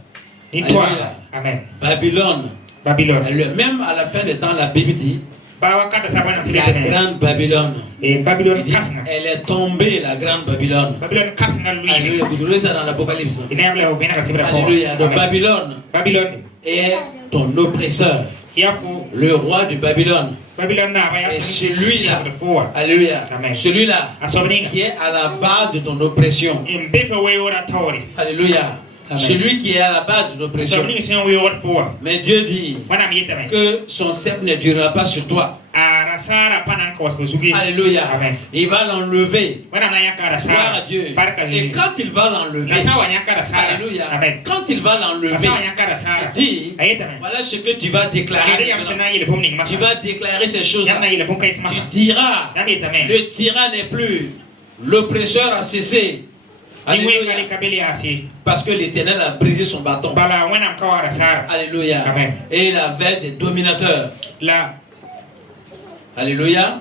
Ni toi. Alléluia. Amen. Babylone. Babylone. Même à la fin des temps, la Bible dit Bawa kata sabana la tibetene. grande Babylone. Et Babylone Il dit, kasna. elle est tombée, la grande Babylone. Babylone kasna lui. Alléluia. Vous trouvez ça dans l'Apocalypse. Inable au vena kasibra ko. Alléluia. Donc Babylone Babylone. est ton oppresseur. Yafu Le roi de Babylone. Babylone na ba Et yasu celui-là. de foa. Alléluia. Amen. Celui-là Asobringa. qui est à la base de ton oppression. Imbefe we ora tawri. Alléluia. Amen. Celui qui est à la base de l'oppression. Asobringa sen we ora foa. Mais Dieu dit Wana miyetame. que son sceptre ne durera pas sur toi. Arasara panan ko wasfuzugi. Alléluia. Amen. Il va l'enlever. Wana na yakara Gloire sara. à Dieu. Barka Et Jésus. quand il va l'enlever, Asa wa yakara sara. Alléluia. Amen. Quand il va l'enlever, Asa wa yakara sara. il dit, Ayetame. voilà ce que tu vas déclarer. Ari yam maintenant. sena yele bom ning masa. Tu vas déclarer ces choses-là. Yamna yele bom kais masa. Tu diras, Namiyetame. le tyran n'est plus, l'oppresseur a cessé. Ni we Alléluia. ngali kabeli asi. Parce que l'Éternel a brisé son bâton. Bala wana mkawara sara. Alléluia. Amen. Et la verge des dominateurs. La Alléluia.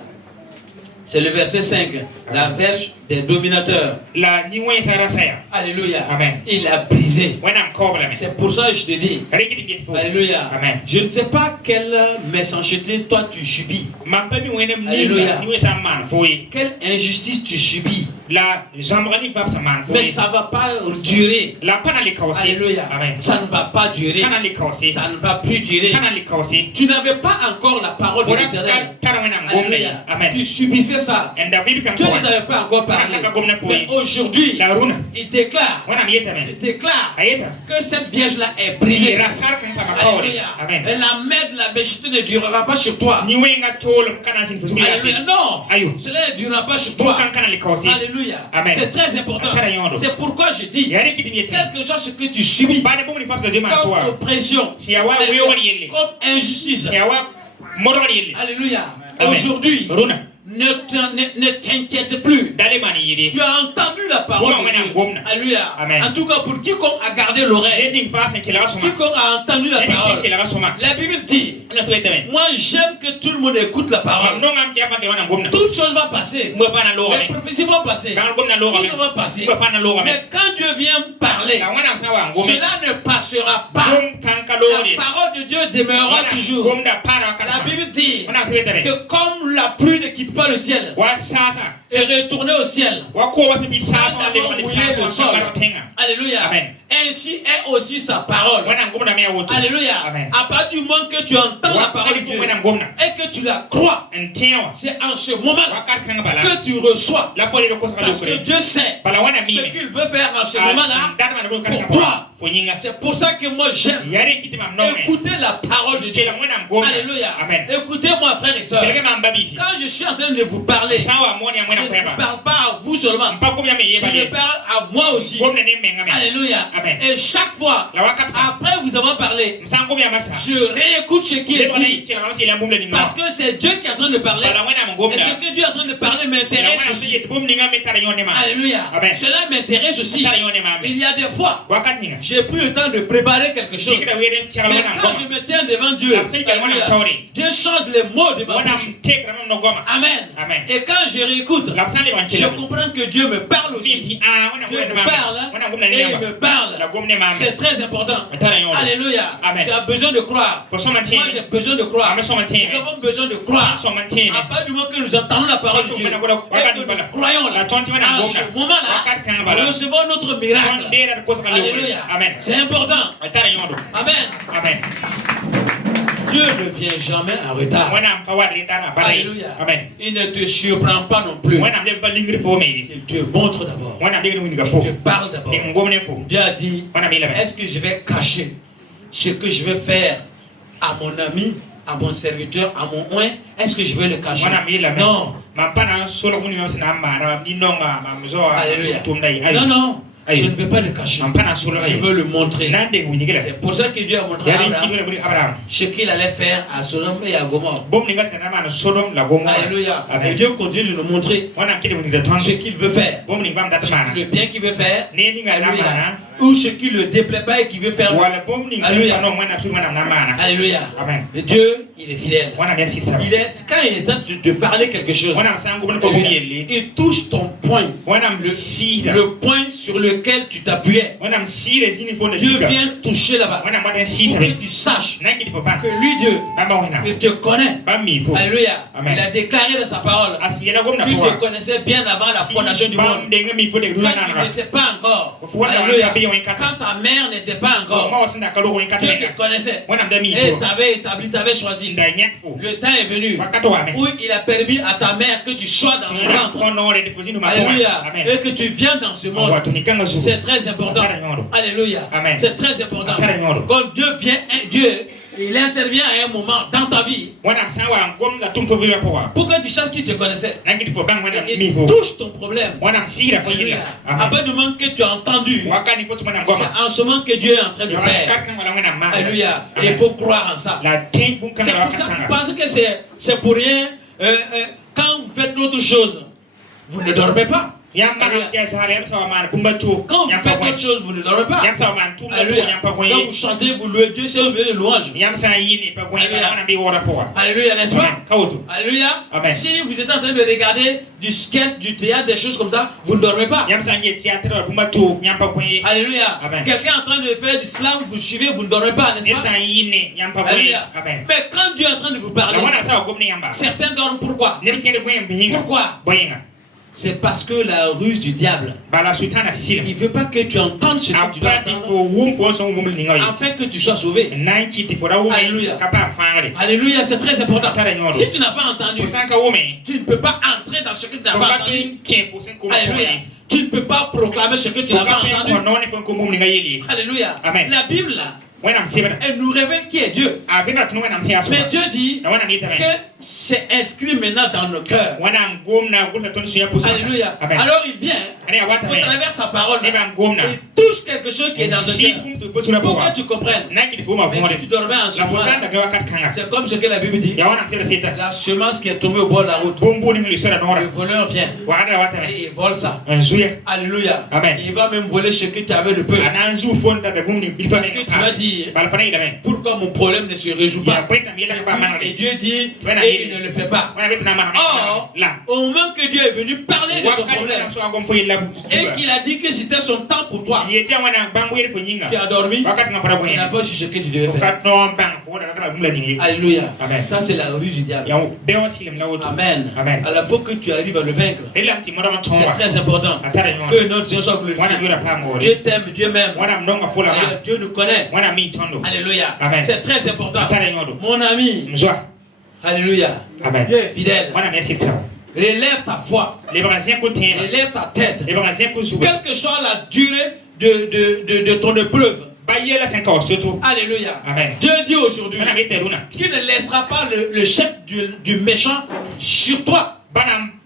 C'est le verset 5. La verge des dominateurs. la ni we sara saya. Alléluia. Amen. Il a brisé. Wana mkobla me. C'est pour ça que je te dis. Reki di fo. Alléluia. Amen. Je ne sais pas quelle méchanceté toi tu subis. Mampa mi wene Alléluia. ni we sa man foi. Quelle injustice tu subis. La jambrani pap sa man Mais foi. ça ne va pas durer. La pana li kawsi. Alléluia. Amen. Ça ne va pas durer. Kana li kawsi. Ça ne va plus durer. Kana li kawsi. Tu n'avais pas encore la parole de Ora l'Éternel. tara wana ngomne. Alléluia. Amen. Tu subissais ça. And David kan Dieu ko. ne t'avait pas encore parlé. Mais aujourd'hui, La runa. il déclare, Wana miyetame. il déclare Ayeta. que cette vierge-là est brisée. Ira sar kan kama kawri. Alléluia. Amen. Et la main de la méchanceté ne durera pas sur toi. Ni we nga tolum kana sin fuzugi Alléluia. asi. Non, Ayo. cela ne durera pas sur To toi. kan kana li kawsi. Alléluia. Amen. C'est très important. Atara yondo. C'est pourquoi je dis, Yari kidi miyetame. quelque chose que tu subis, Bane bomu ni pap da jema comme toa. oppression, Si yawa we wani yelle. comme injustice. Si yawa moro wani yelle. Alléluia. Amen. Aujourd'hui, Runa. ne t'inquiète plus. Dale mani yide. Tu as entendu la parole Bon, de Dieu. bon. Alléluia. Amen. En tout cas, pour quiconque a gardé l'oreille, Ending pass en kila soma. quiconque a entendu la Ending parole, kila soma. la Bible dit, Na fwe tame. moi j'aime que tout le monde écoute la parole. Non ngam tiapa te wana ngomna. Toutes choses vont passer. Mwe pana lo Les ame. prophéties vont passer. Kan ngomna lo Tout ame. ça va passer. Mwe pana lo ame. Mais quand Dieu vient parler, La wana sa wa ngomna. cela ne passera pas. Gom kan ka lo La ame. parole de Dieu demeurera toujours. Gomda para La kana. Bible dit Wana fwe tame. que comme la pluie ne quitte pas le ciel, Wa sasa. c'est retourné au ciel. Wa ko wa se bi Sans sasa de d'abord ko ni mouiller sasa le sol. wa tenga. Alléluia. Amen. Ainsi est aussi sa parole. Wana ngomna me wotu. Alléluia. Amen. À partir du moment que tu entends la Wa parole de kali Dieu ko wana ngomna. et que tu la crois, Ntiwa. c'est en ce moment Wa kar kan bala. que tu reçois. La fole de ko sa lo Parce que kure. Dieu sait Bala wana ce mime. qu'il veut faire en ce moment-là. Data mana bo kan pour ka toi. Fo yinga. C'est pour ça que moi j'aime Yari kiti mam non. écouter la parole de Dieu. Kila mwana ngomna. Alléluia. Amen. Écoutez-moi, frères et sœurs. Kelebe mambabisi. Quand je suis en train de vous parler, je Sawa moni amwana ne kweba. parle pas à vous seulement. Mpako bya me Je yeba me le. parle à moi aussi. Gomna ne menga me. Alléluia. Amen. Et chaque fois, La wakati. après vous avoir parlé, Msango bya masa. je réécoute ce qui est dit. Kila mama la mbumle ni Parce que c'est Dieu qui est en train de parler. Bala mwana Et ngomna. ce que Dieu est en train de parler m'intéresse aussi. Bum ninga metara yone ma. Alléluia. Amen. Cela m'intéresse aussi. Metara yone ma. Il y a des fois, Wakati ninga. j'ai pris le temps de préparer quelque chose. Shikira were tiara Mais wana quand ngoma. je me tiens devant Dieu, alléluia, Dieu change les mots de ma Wana bouche. mtekra no goma. Amen. Amen. Et quand je réécoute, La psande je bankela. comprends que Dieu me parle aussi. Bimti ah wana Dieu ngomna me ma. parle hein, Wana ngomna et ni il ma. me parle. La gomne ma. C'est très important. Metara yone. Alléluia. Amen. Tu as besoin de croire. Faut soma Moi tine. j'ai besoin de croire. Ame soma Nous tine. avons besoin de croire. Soma tine. À partir du moment que nous entendons la parole de Dieu et que nous croyons là, La tonti wana en ngomna. ce moment-là, Wakati kan nous bala. recevons notre miracle. Ndera ko sa lo. Alléluia. Amen. C'est important. Metara yondo. Amen. Amen. Dieu ne vient jamais en retard. Alléluia. Amen. Il ne te surprend pas non plus. Il te montre d'abord. Il te parle d'abord. Dieu a dit, est-ce que je vais cacher ce que je vais faire à mon ami, à mon serviteur, à mon oint? Est-ce que je vais le cacher? Non. Alléluia. Non, non. Je ne vais pas le cacher. Je veux le montrer. C'est pour ça que Dieu a montré à Abraham ce qu'il allait faire à Sodome et à Gomorrhe. Alléluia. Et Dieu continue de nous montrer ce qu'il veut faire. Le bien qu'il veut faire. Alléluia. Ou ce qui ne le déplaît pas et qui veut faire. Alléluia. Alléluia. Et Dieu, il est fidèle. Il est, quand il est temps de te parler quelque chose, il touche ton point. Le point sur lequel tu t'appuyais. Dieu vient toucher là-bas. Pour que tu saches que lui, Dieu, il te connaît. Alléluia. Il a déclaré dans sa parole qu'il te connaissait bien avant la fondation du monde. Quand tu n'étais pas encore. Alléluia. Quand ta mère n'était pas encore, Dieu te connaissait et t'avais établi, t'avais choisi. Le temps est venu où il a permis à ta mère que tu sois dans ce ventre. Alléluia. Et que tu viens dans ce monde. C'est très important. Alléluia. C'est très important. Quand Dieu vient, Dieu, il intervient à un moment dans ta vie pour que tu saches qu'il te connaissait. Il touche ton problème. Après le moment que tu as entendu, c'est en ce moment que Dieu est en train de faire. Alléluia. Il faut croire en ça. C'est pour ça que tu penses que c'est pour rien. Quand vous faites d'autres choses, vous ne dormez pas. Quand vous faites autre chose, vous ne dormez pas. Alléluia. Quand vous chantez, vous louez Dieu, c'est de louange. Alléluia, n'est-ce pas? Alléluia. Si vous êtes en train de regarder du sketch, du théâtre, des choses comme ça, vous ne dormez pas. Alléluia. Quelqu'un est en train de faire du slam, vous suivez, vous ne dormez pas, n'est-ce pas? Alléluia. Mais quand Dieu est en train de vous parler, certains dorment. Pourquoi? Pourquoi? C'est parce que la ruse du diable, il ne veut pas que tu entendes ce que tu dois entendre, afin que tu sois sauvé. Alléluia. Alléluia, c'est très important. Si tu n'as pas entendu, tu ne peux pas entrer dans ce que tu n'as pas entendu. Alléluia. Tu ne peux pas proclamer ce que tu n'as pas entendu. Alléluia. La Bible là, elle nous révèle qui est Dieu. Mais Dieu dit que c'est inscrit maintenant dans nos cœurs. Alléluia. Alors il vient, au travers sa parole, il touche quelque chose qui est dans ton cœur. Pour que tu comprennes. Mais si tu dormais en ce moment, c'est comme ce que la Bible dit. La semence qui est tombée au bord de la route. Le voleur vient et il vole ça. Alléluia. Il va même voler ce que tu avais de peu. Parce que tu vas dire, pourquoi mon problème ne se résout pas? Et Dieu dit, et il ne le fait pas. Or, au moment que Dieu est venu parler de ton problème et qu'il a dit que c'était son temps pour toi, tu as dormi, tu n'as pas su ce que tu devais faire. Alléluia. Ça c'est la ruse du diable. Amen. Alors il faut que tu arrives à le vaincre. C'est très important que notre Dieu soit glorifié. Dieu t'aime, Dieu m'aime. Dieu nous connaît. Alléluia. C'est très important. Mon ami. Alléluia. Dieu est fidèle. Relève ta foi. Relève ta tête. Quelle que soit la durée de ton épreuve. Alléluia. Dieu dit aujourd'hui qu'il ne laissera pas le chef du méchant sur toi.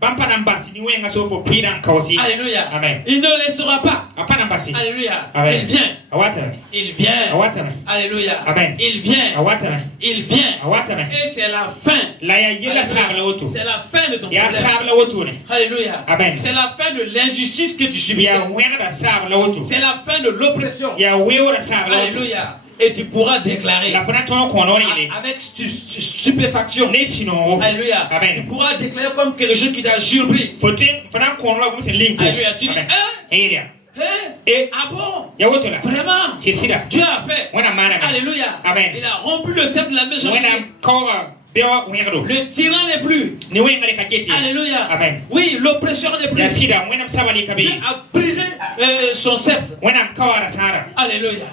Alléluia. Il ne laissera pas. Alléluia. Il vient. Il vient. Alléluia. Il vient. Il vient. Et c'est la fin. C'est la fin de ton problème. Alléluia. C'est la fin de l'injustice que tu subis. C'est la fin de l'oppression. Alléluia. Et tu pourras déclarer avec stupéfaction. Alléluia. Tu pourras déclarer comme quelque chose qui t'a surpris. Alléluia. Tu dis, ah bon? Vraiment? Dieu a fait. Alléluia. Il a rompu le sceptre de la méchanceté. Le tyran n'est plus. Alléluia. Oui, l'oppresseur n'est plus. Dieu a brisé son sceptre. Alléluia.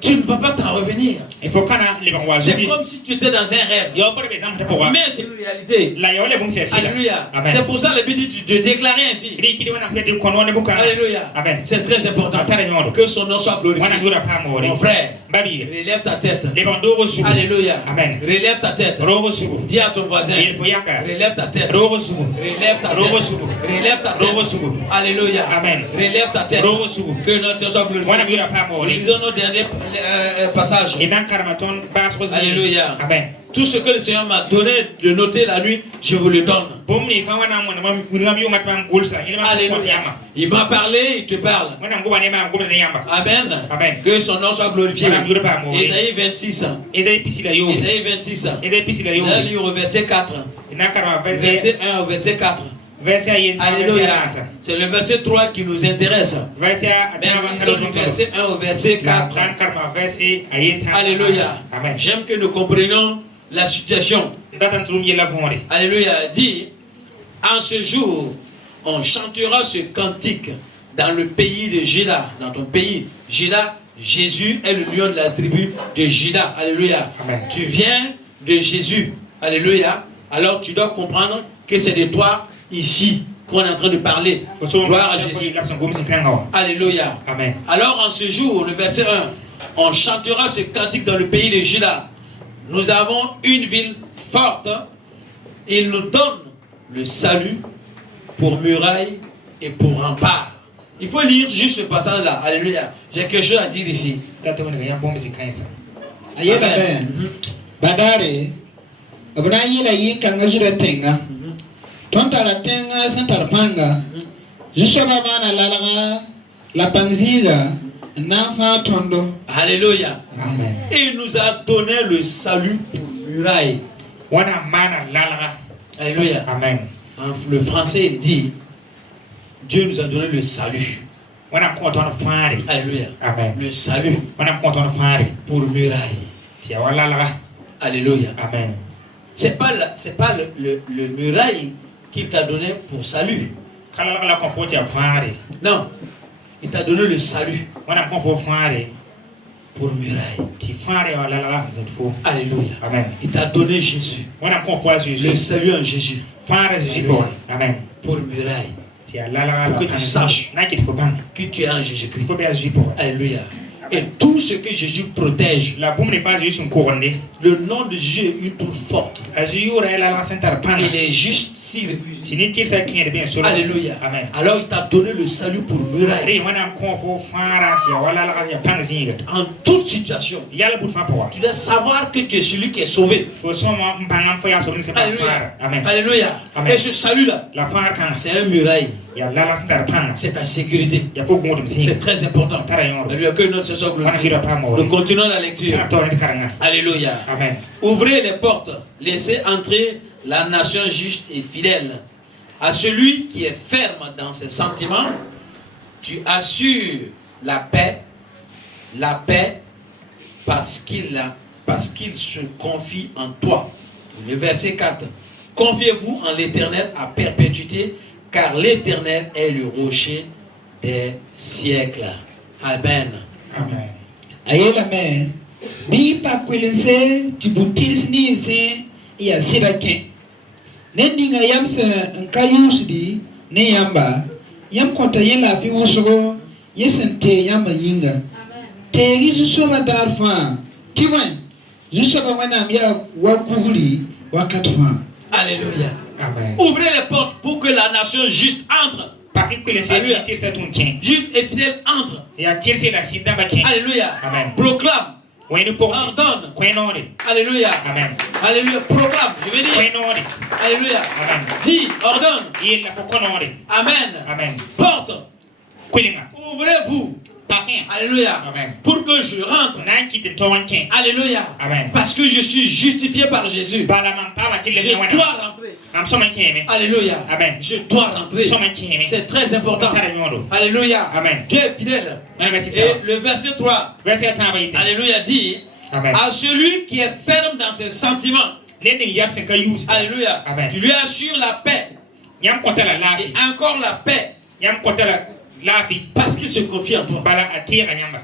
tu ne vas pas t'en revenir. Il faut kana le bon wazu. C'est comme si tu étais dans un rêve. Yo pour les exemples pour Mais c'est une réalité. la yo le bon c'est ça. Alléluia. Amen. C'est pour ça le Bible dit de déclarer ainsi. Ri kidi wana fait ko non buka. Alléluia. Amen. C'est très important. Atara nyondo. Que son nom soit glorifié. Wana yura pa mo Mon frère, babi relève ta tête. le bon do wazu. Alléluia. Amen. Relève ta tête. Rogo sugu. Dis à ton voisin. Il faut yaka. Relève ta tête. Rogo sugu. Relève ta Rogo tête. sugu. Relève ta Rogo tête. sugu. Alléluia. Amen. Relève ta tête. Rogo sugu. Que notre Dieu soit glorifié. Wana yura pa mo Nous lisons nos derniers passages. Et dans Karmaton bas wazu. Alléluia. Amen. Tout ce que le Seigneur m'a donné de noter la nuit, je vous le donne. Bomni fa wana mo na mu na biyo ngatwa ngulsa. Ile ma ko Alléluia. yama. Il m'a parlé, il te parle. Wana nguba ne ma nguba ne yamba. Amen. Amen. Que son nom soit glorifié. Wana yura pa mo. Ésaïe 26. Esaïe pisila yo. Ésaïe 26. Esaïe pisila yo. Nous allons lire au verset 4. Ina karma Verset 1 au verset 4. verset ayenta Alléluia. C'est le verset 3 qui nous intéresse. verset Mais nous lisons du verset 1 au verset 4. karma verset ayenta. Alléluia. Amen. J'aime que nous comprenions la situation. Ndatan tulum yela vongre. Alléluia. Dit, en ce jour, on chantera ce cantique dans le pays de Juda, dans ton pays. Juda, Jésus est le lion de la tribu de Juda. Alléluia. Amen. Tu viens de Jésus. Alléluia. Alors tu dois comprendre que c'est de toi ici qu'on est en train de parler. Gloire à Jésus. Alléluia. Amen. Alors en ce jour, le verset 1, on chantera ce cantique dans le pays de Juda. Nous avons une ville forte. Il nous donne le salut pour muraille et pour rempart. Il faut lire juste ce passage-là. Alléluia. J'ai quelque chose à dire ici. Ayela ben. Badare. Abuna yela yi kanga jira tenga. Tontara tenga santar panga. Jishoba mana lalaga la pangziga nafa tondo. Alléluia. Amen. Et il nous a donné le salut pour muraille. Wana mana lalaga. Alléluia. Amen. En le français, il dit Dieu nous a donné le salut. Wana konton fare. Alléluia. Amen. Le salut Wana konton fare. pour muraille. Tia wala lalaga. Alléluia. Amen. C'est pas le muraille qu'il t'a donné pour salut. Kala lalaga kon foti fare. Non. Il t'a donné le salut Wana kon fo fare. pour muraille. Ti fare wala lalaga fo. Alléluia. Amen. Il t'a donné Jésus. Wana kon fo Le Jésus. salut en Jésus. Fare Jésus boy. Amen. Pour muraille. Tia lalaga. Pour que tu saches na kit fo bang. que tu es en Il Jésus-Christ. faut bien Jésus boy. Alléluia. Et tout ce que Jésus protège, La boum n'est pas juste une couronne. le nom de Jésus est une tour forte. Jésus aurait la centre pan. Il est juste s'il refuse. Tu n'es tire ça qui est bien sûr. Alléluia. Amen. Alors il t'a donné le salut pour muraille. Ré wana kon fo fara si wala la ya pan zinga. En toute situation, Yala bout fa pour. tu dois savoir que tu es celui qui est sauvé. Faut soma mbangam fo ya so c'est pas Alléluia. fara. Amen. Alléluia. Amen. Et ce salut-là, La fara kan c'est un muraille. ya la centre pan. C'est ta sécurité. Ya faut gondum C'est zinga. très important. Tara yon. Alléluia. Que notre Seigneur soit Wana glorifié. gira pa mo. Nous continuons la lecture. Tara to en karanga. Alléluia. Amen. Ouvrez les portes, laissez entrer la nation juste et fidèle. À celui qui est ferme dans ses sentiments, tu assures la paix parce qu'il se confie en toi. Le verset 4. Confiez-vous en l'Éternel à perpétuité, car l'Éternel est le rocher des siècles. Amen. Amen. Ayela men. Bi pa kwelense tibutis ni se ya siraken. Nendinga yamse nkayusdi ne yamba. Yam konta yela fi wusgo yesente yamba yinga. Tegi jusoba darfa. Tiwan. Jusoba wana ya wakuri wakatfa. Alléluia. Amen. Ouvrez les portes pour que la nation juste entre. Pas que le Seigneur tire ça ton kin. Juste et fidèle entre. Ya tire c'est la sida ba kin. Alléluia. Amen. Proclame. Wenu pour. Ordonne. Kwenore. Alléluia. Amen. Alléluia. Proclame. Je veux dire. Kwenore. Alléluia. Amen. Dis. Ordonne. Il la pour konore. Amen. Amen. Porte. Kwelinga. Ouvrez-vous. Pakin. Alléluia. Amen. Pour que je rentre. Nan ki te towankin. Alléluia. Amen. Parce que je suis justifié par Jésus. Balaman pa wa tile Je me wana. dois rentrer. Am so man keme. Alléluia. Amen. Je dois rentrer. So man keme. C'est très important. Tara nyodo. Alléluia. Amen. Dieu est fidèle. Amen. Et le verset 3. Verset tabayite. Alléluia dit Amen. à celui qui est ferme dans ses sentiments. Lending yap sen ka use. Alléluia. Amen. Tu lui assures la paix Nyam konta la et lafi. encore la paix Nyam konta la lafi. parce qu'il se confie en toi. Bala atira nyamba.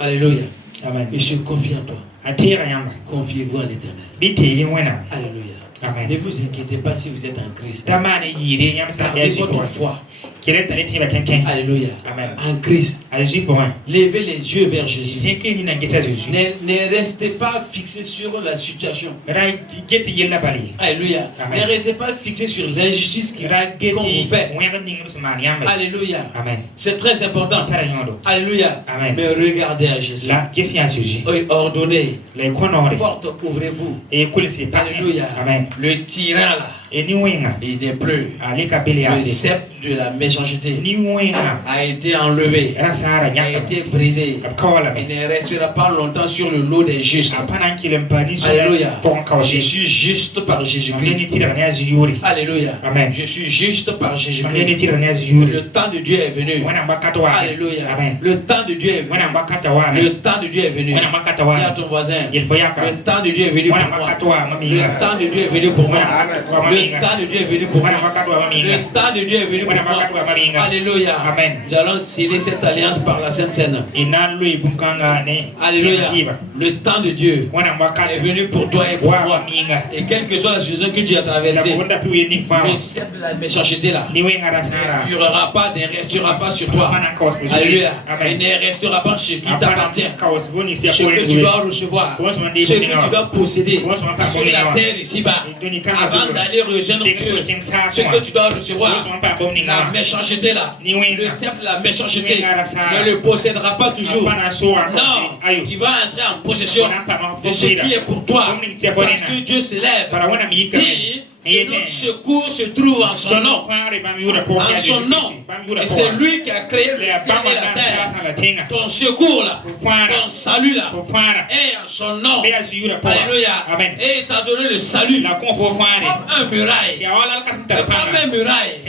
Alléluia. Amen. Et je confie en toi. Atira yamba. Confiez-vous à l'Éternel. Biti yingwena. Alléluia. Amen. Ne vous inquiétez pas si vous êtes en Christ. Tamane yire yam sa Gardez votre foi. Kile tare tiba kenken. Alléluia. Amen. En Christ. Aji pour un. Levez les yeux vers Jésus. Zeke ni na ngesa Jésus. Ne restez pas fixé sur la situation. Ra geti yella bali. Alléluia. Amen. Ne restez pas fixé sur l'injustice Ra qu'on geti vous fait. wer ningu smani yamba. Alléluya. Amen. C'est très important. Tara yondo. Alléluia. Amen. Mais regardez à Jésus. La kesi ya Jésus. Oui, ordonnez. Les konore. Porte, ouvrez-vous. Et kulisi pa. Alléluia. Amen. Le tyran là, Et ni wenga. il n'est plus. Ali kabeli Le asi. sceptre de la méchanceté Ni wenga. a été enlevé, Ra sara a nyaka. été brisé. Kawala Il me. ne restera pas longtemps sur le lot des justes. Apana kilempani so. Alléluia. Pour Je kawasi. suis juste par Mangeni Jésus-Christ. tira ne azi yuri. Alléluia. Amen. Je suis juste par Mangeni Jésus-Christ. tira ne azi yuri. Le temps de Dieu est venu. Wana mbakata wa. Alléluia. Amen. Le temps de Dieu est venu. Wana mbakata wa. Le temps de Dieu est venu. Wana mbakata Dis wa. à ton voisin. Il faut yaka. Le temps de Dieu est venu pour Wana moi. mbakata wa Le maminga. temps de Dieu est venu pour moi. Wana Le temps de Dieu est venu pour moi. Wana mbakata wa maminga. Le temps de Dieu est venu pour Wana moi. mbakata wa maminga. Alléluia. Amen. Nous allons sceller cette alliance par la Sainte Seine. Inalo ibukanga ne. Alléluia. Tiba. Le temps de Dieu Wana mbakata est venu pour toi et pour wa moi. maminga. Et quelle que soit la situation que tu as La traversée, bonda piwe ni fa. le sceptre de la méchanceté là Ni wenga rasara. ne durera pas, ne restera pas sur toi. Apana kawas. Alléluia. Amen. Il ne restera pas sur qui Apana t'appartient. kawas boni si Ce que tu dois recevoir, ce que tu dois posséder sur la terre ici-bas, avant d'aller rejoindre Dieu, ce que tu dois recevoir, la méchanceté là, le sceptre de la méchanceté, ne le possédera pas toujours. Non, tu vas entrer en possession de ce qui est pour toi, parce que Dieu s'élève. Dit que notre secours se trouve en son nom. En son nom. Et c'est lui qui a créé le ciel et la terre. Ton secours là, ton salut là, est en son nom. Alléluia. Et il t'a donné le salut comme un muraille. Comme un muraille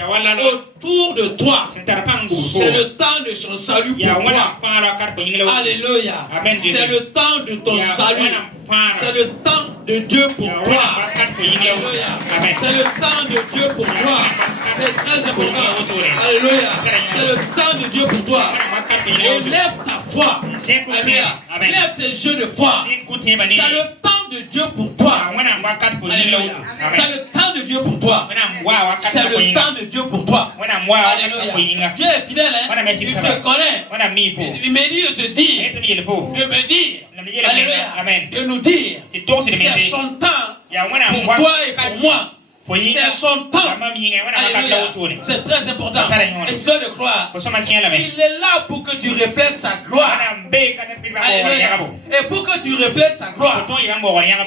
autour de toi. C'est le temps de son salut pour toi. Alléluia. C'est le temps de ton salut. C'est le temps de Dieu pour toi. Alléluia. C'est le temps de Dieu pour toi. C'est très important. Alléluia. C'est le temps de Dieu pour toi. Et lève ta foi. Alléluia. Lève tes yeux de foi. C'est le temps de Dieu pour toi. Alléluia. C'est le temps de Dieu pour toi. C'est le temps de Dieu pour toi. Alléluia. Dieu est fidèle. Hein? Il te connaît. Il me dit de te dire. De me dire. Alléluia. De nous dire. C'est son temps pour toi et pour moi. C'est son temps. Alléluia. C'est très important. Et tu dois le croire. Il est là pour que tu reflètes sa gloire. Alléluia. Et pour que tu reflètes sa gloire,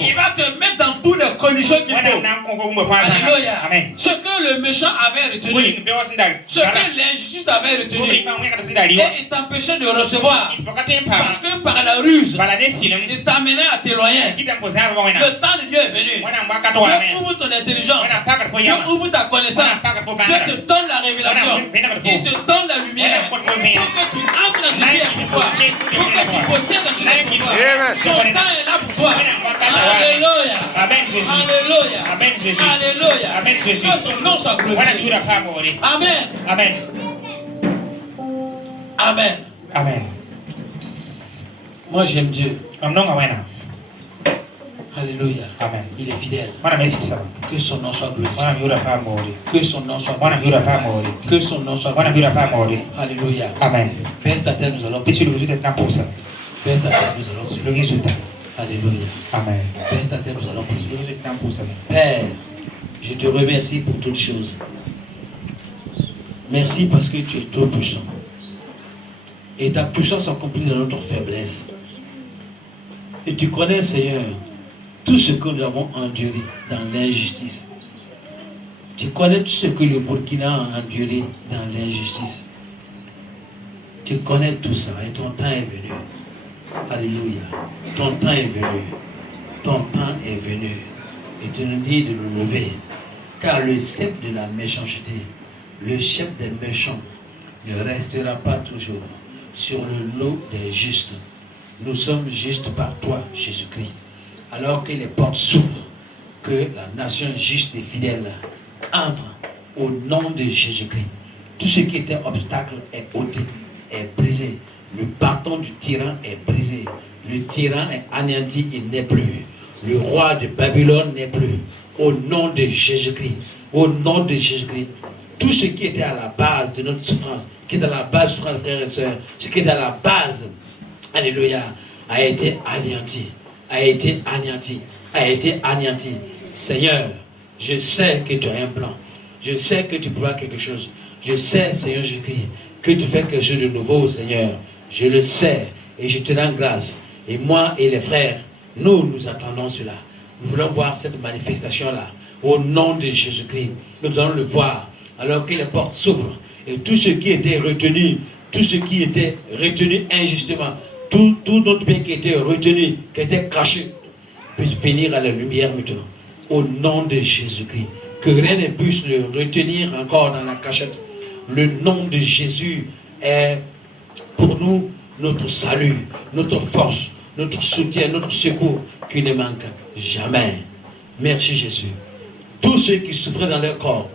il va te mettre dans toutes les conditions qu'il faut. Alléluia. Ce que le méchant avait retenu, ce que l'injustice avait retenu, et il t'empêchait de recevoir. Parce que par la ruse, il t'amenait à t'éloigner. Le temps de Dieu est venu. Dieu ouvre ton intelligence. Dieu ouvre ta connaissance. Dieu te donne la révélation. Il te donne la lumière. Pour que tu entres dans ce qui est pour toi. Pour que tu possèdes dans ce qui est pour toi. Son temps est là pour toi. Alléluia. Alléluia. Alléluia. Que son nom soit glorifié. Amen. Amen. Amen. Amen. Moi j'aime Dieu. Alléluia. Amen. Il est fidèle. Que son nom soit glorifié. Que son nom soit glorifié. Que son nom soit glorifié. Alléluia. Amen. Baisse ta tête, nous allons Baisse prier. ta tête, nous allons Baisse ta tête, nous allons prier. Alléluia. Amen. Baisse ta tête, nous allons prier. Père, je te remercie pour toutes choses. Merci parce que tu es tout puissant. Et ta puissance s'accomplit dans notre faiblesse. Et tu connais, Seigneur, tout ce que nous avons enduré dans l'injustice. Tu connais tout ce que le Burkina a enduré dans l'injustice. Tu connais tout ça et ton temps est venu. Alléluia. Ton temps est venu. Ton temps est venu. Et tu nous dis de nous lever. Car le sceptre de la méchanceté, le chef des méchants, ne restera pas toujours sur le lot des justes. Nous sommes justes par toi, Jésus-Christ. Alors que les portes s'ouvrent, que la nation juste et fidèle entre au nom de Jésus-Christ. Tout ce qui était obstacle est ôté, est brisé. Le bâton du tyran est brisé. Le tyran est anéanti, il n'est plus. Le roi de Babylone n'est plus. Au nom de Jésus-Christ. Au nom de Jésus-Christ. Tout ce qui était à la base de notre souffrance, qui est à la base, frères et sœurs, ce qui est à la base, alléluia, a été anéanti. A été anéanti. A été anéanti. Seigneur, je sais que tu as un plan. Je sais que tu pourras quelque chose. Je sais, Seigneur Jésus-Christ, que tu fais quelque chose de nouveau, Seigneur. Je le sais et je te rends grâce. Et moi et les frères, nous attendons cela. Nous voulons voir cette manifestation-là. Au nom de Jésus-Christ, nous allons le voir alors que les portes s'ouvrent. Et tout ce qui était retenu, tout ce qui était retenu injustement, tout notre bien qui était retenu, qui était caché, puisse venir à la lumière maintenant. Au nom de Jésus-Christ. Que rien ne puisse le retenir encore dans la cachette. Le nom de Jésus est pour nous notre salut, notre force, notre soutien, notre secours qui ne manque jamais. Merci Jésus. Tous ceux qui souffraient dans leur corps,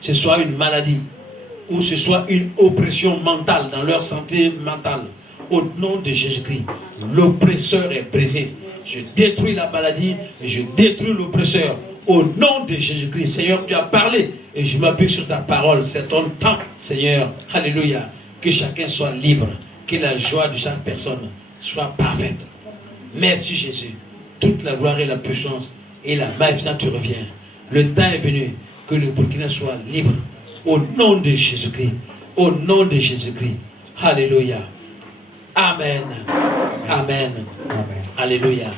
ce soit une maladie ou ce soit une oppression mentale dans leur santé mentale, au nom de Jésus-Christ, l'oppresseur est brisé. Je détruis la maladie et je détruis l'oppresseur. Au nom de Jésus-Christ, Seigneur, tu as parlé et je m'appuie sur ta parole. C'est ton temps, Seigneur. Alléluia. Que chacun soit libre. Que la joie de chaque personne soit parfaite. Merci Jésus. Toute la gloire et la puissance et la magnificence te revient. Le temps est venu que le Burkina soit libre. Au nom de Jésus-Christ. Au nom de Jésus-Christ. Alléluia. Amen. Amen. Alléluia.